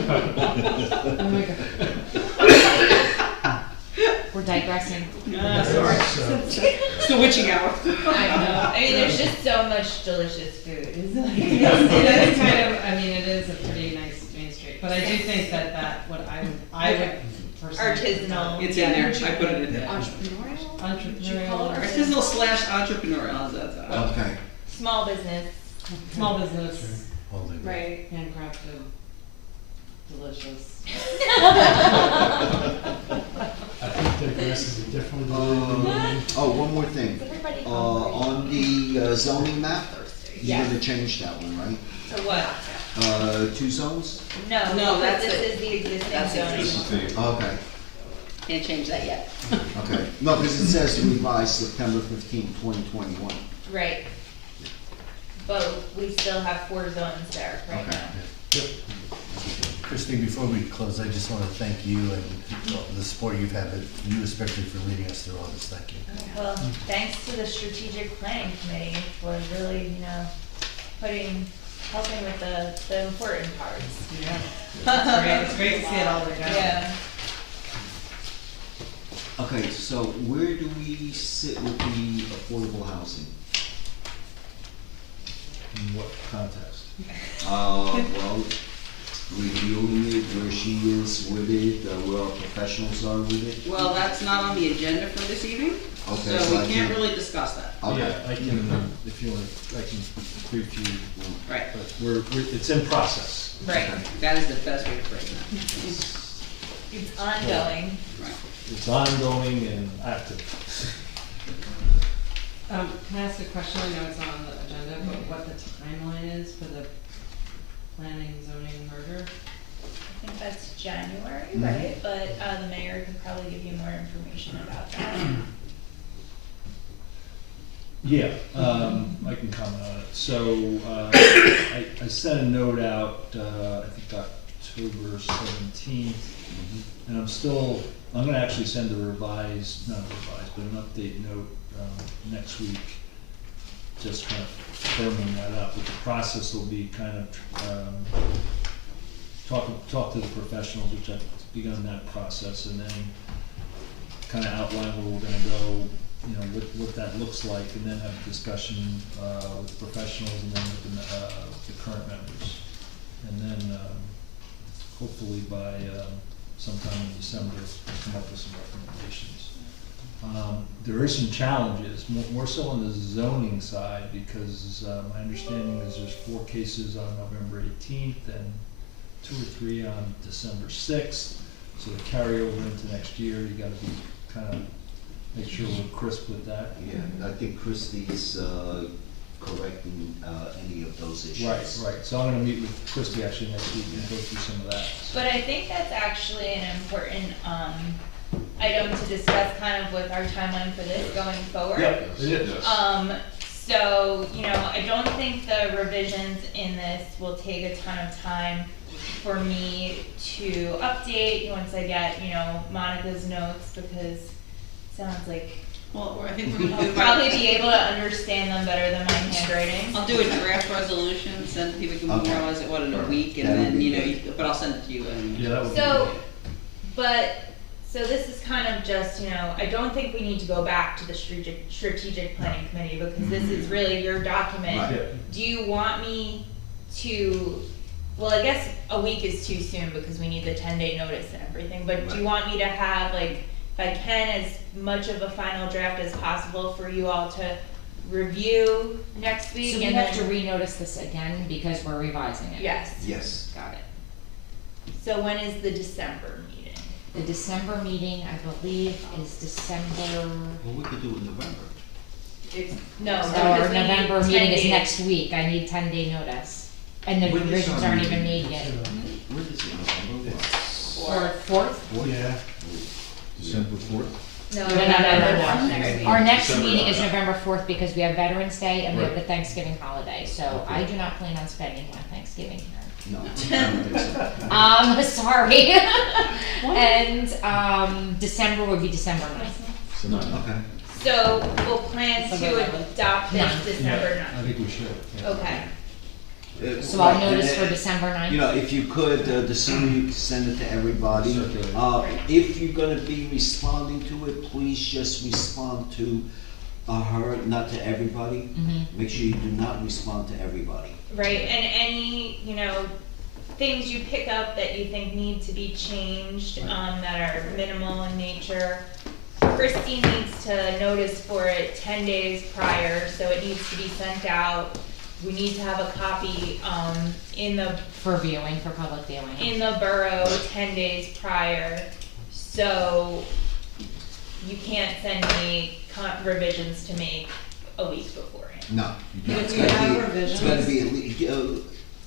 Oh my god. We're digressing. Sorry. It's the witching hour. I know. I mean, there's just so much delicious food. It's like, It is kind of, I mean, it is a pretty nice main street, but I do think that what I would personally. Artisanal. It's in there, I put it in there. Entrepreneurial? Entrepreneurial, Artisanal slash entrepreneurial, how's that sound? Okay. Small business. small business, Holy. Right. handcrafted, delicious. I think digress is definitely the word. Oh, one more thing. Is everybody hungry? On the zoning map, you're Yes. gonna change that one, right? So what? 2 zones? No, No, because that's this it. is the existing That's it. zoning. This is the, Okay, Can't change that yet. okay. No, because it says revised September 15, 2021. Right. But we still have 4 zones there right Okay. now. Christine, before we close, I just wanna thank you and the support you've had, but you especially for leading us through all this, thank you. Well, thanks to the strategic planning committee for really, helping with the important parts. Yeah. It's great to see it all together. Yeah. Okay, so where do we sit with the affordable housing? In what context? Well, reviewing it, where she is with it, where our professionals are with it? Well, that's not on the agenda for this evening, Okay, so I we can't can- really discuss that. Okay. Yeah, I can, if you want, I can brief you, Right, but it's in process. Right. that is the best way to phrase that. It's ongoing. Right. It's ongoing and active. Can I ask a question? I know it's not on the agenda, but what the timeline is for the planning zoning merger? I think that's January, right? But the mayor can probably give you more information about that. Yeah, I can comment on it. So, I sent a note out, I think October 17th, and I'm gonna actually send not a revised, but an update note, next week, just kind of firming that up. But the process will be kind of, talk to the professionals, which I've begun that process, and then kind of outline where we're gonna go, what that looks like, and then have a discussion with professionals and then with the current members. And then hopefully by sometime in December, come up with some recommendations. There are some challenges, more so on the zoning side, because my understanding is there's 4 cases on November 18th and 2 or 3 on December 6th. So to carry over into next year, you gotta be kind of, make sure we're crisp with that. Yeah, I think Christie's correcting any of those issues. Right, so I'm gonna meet with Christie actually next week and go through some of that. But I think that's actually an important item to discuss kind of with our timeline for this going forward. Yep, it is. yes. So, I don't think the revisions in this will take a ton of time for me to update once I get, Monica's notes, because it sounds like Well, I think we're gonna I'll do. probably be able to understand them better than my handwriting. I'll do a draft resolution, send it to you, we can Okay. memorialize it, in a week, and That'd then, be you know, great. but I'll send it to you and. Yeah, that would be So, great. but, So this is kind of just, I don't think we need to go back to the strategic planning committee because this is really your document. Right. Yeah. Do you want me to, well, I guess a week is too soon because we need the 10-day notice and everything, but do you want me to have, like, if I can, as much of a final draft as possible for you all to review next week? So we and have to then- renotice this again because we're revising it. Yes. Yes. Got it. So when is the December meeting? The December meeting, I believe, is December, Well, we could do it in November. No, or because we need November 10 meeting is days. next week, I need 10-day notice. And the When is revisions our aren't even meeting? made yet. When is it, November what? Or fourth? Yeah. December fourth? No, No, no, no, no. next week. Our next December meeting is 9th. November fourth because we have Veterans Day and we have Right. the Thanksgiving holiday, so I do not plan on spending my Thanksgiving here. No, I don't think so. Sorry. And, December would be December 9th. Okay. So we'll plan December to 11th. adopt this Yeah. December I 9th. think we should. yeah. Okay. So I'll Right, notice and, for December 9th. You know, if you could, the sooner you can send it to everybody. Circulate. If you're gonna be responding to it, please just respond to her, not to everybody. Mhm. Make sure you do not respond to everybody. Right, and any, things you pick up that you think need to be changed, that are minimal in nature. Christine needs to notice for it 10 days prior, so it needs to be sent out. We need to have a copy, in the For viewing, for public viewing. in the borough 10 days prior, so you can't send me revisions to make a week beforehand. No. If It's we gotta have be- revisions- It's gotta be at least,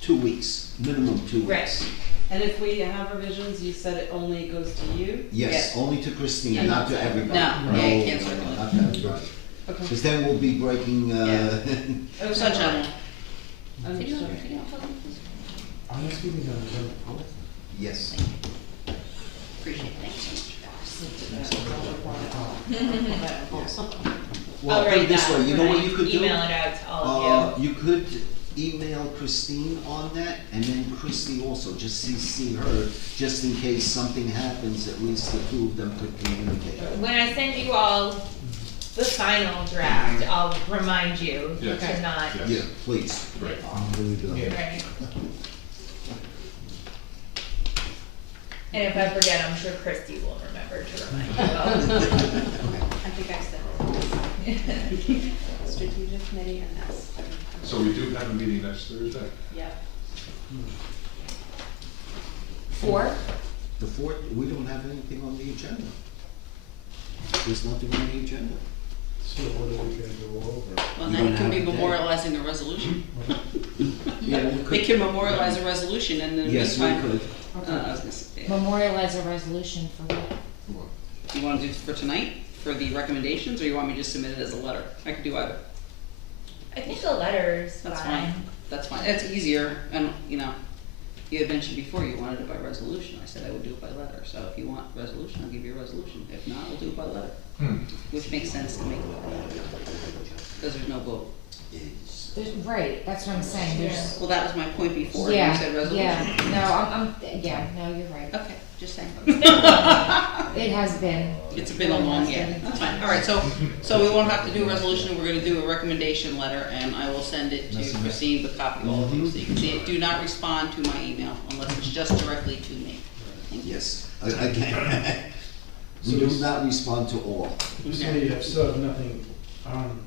2 weeks, minimum 2 weeks. Right. And if we have revisions, you said it only goes to you? Yes, only to Christine, And not to that's it. everybody. No, yeah, you can't No, circulate. not to everybody. Okay. Because then we'll be breaking, Okay. Sunshine. Understood. Our next meeting on November fourth. yes. Appreciate it, thanks so much. Well, I'll put it write this that way, you know when what I you could do? email it out to all of you. You could email Christine on that, and then Christy also, just CC her, just in case something happens, at least the two of them could communicate. When I send you all the final draft, I'll remind you Yeah. to not. Yes. Yeah, please. Right. Right. And if I forget, I'm sure Christy will remember to remind you all. I think I said strategic committee and that's. So we do have a meeting next Thursday. Yep. Fourth? The fourth, we don't have anything on the agenda. There's nothing on the agenda. So what are we gonna go over? Well, You now you don't can be have a day. memorializing a resolution. Yeah, we They could, can memorialize a resolution and then yes, we meantime. could. I was gonna say, Memorialize a resolution for what? you wanna do it for tonight, for the recommendations, or you want me to just submit it as a letter? I could do either. I think the letter's That's fine. fine. That's fine. It's easier, and, you had mentioned before you wanted it by resolution. I said I would do it by letter, so if you want resolution, I'll give you a resolution. If not, we'll do it by letter, which makes sense to me. Because there's no vote. Right, that's what I'm saying, there's, Well, that was my point before, you yeah, said resolution. yeah, no, you're right. Okay, just saying. It has been. It's been a long, yeah, that's fine. All right, so we won't have to do a resolution, we're gonna do a recommendation letter, and I will send it to Christine with copy of all of you, so you can see it. Do not respond to my email unless it's just directly to me. Thank you. Yes, again, we do not respond to all, You say you have still have nothing on,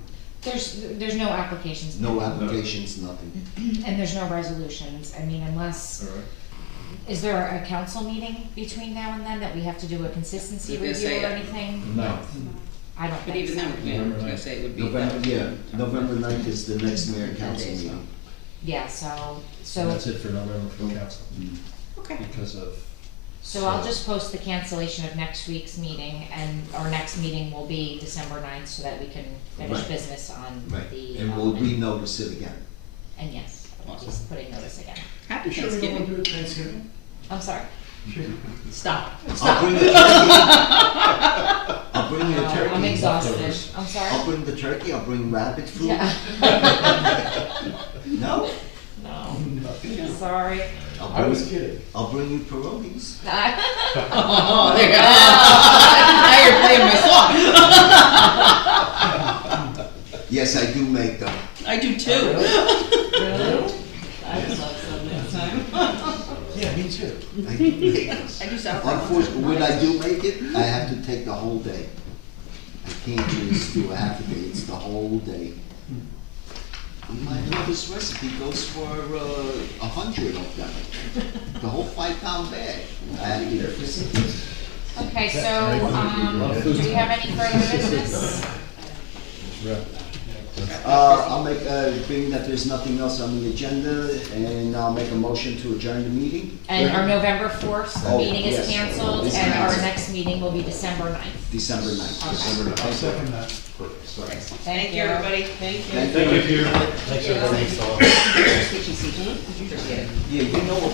There's no applications. no applications, nothing. And there's no resolutions, I mean, unless, All right. is there a council meeting between now and then that we have to do a consistency I was review gonna or say, anything? No. I don't But think even so. then, yeah, I was gonna say it would be. November, yeah, November 9th is the next mayor and council days, meeting. Yeah, so, So that's it for November for council, Okay. because of. so I'll just post the cancellation of next week's meeting, and our next meeting will be December 9th, so that we can finish Right. business on Right, the. and we'll renotice it again. And yes, I'll be Awesome. putting notice again. Happy you sure we don't wanna Thanksgiving. do it Thanksgiving? I'm sorry. Stop. I'll bring the turkey. I'll bring the turkey. I'm exhausted, I'm sorry. I'll bring the turkey, I'll bring rabbit food. Yeah. No? No, sorry. I was kidding. I'll bring you pierogies. Oh, there you go. Now you're playing my song. Yes, I do make them. I do too. Really? I would love some next time. Yeah, me too. I do make them. I do sauerkraut. Unfortunately, when I do make it, I have to take the whole day. I can't just do a half a day, it's the whole day. My mother's recipe goes for 100 of them. The whole 5-pound bag. I had to get it. Okay, so, do we have any further business? I'll make, being that there's nothing else on the agenda, and I'll make a motion to adjourn the meeting. And our November 4th Oh, meeting is yes. canceled, It's and our canceled. next meeting will be December 9th. December 9th. December I'll second that. Perfect, sorry. Thank you, everybody. Thank you. Thank you. Thanks, everybody. Appreciate it. Yeah, you know what.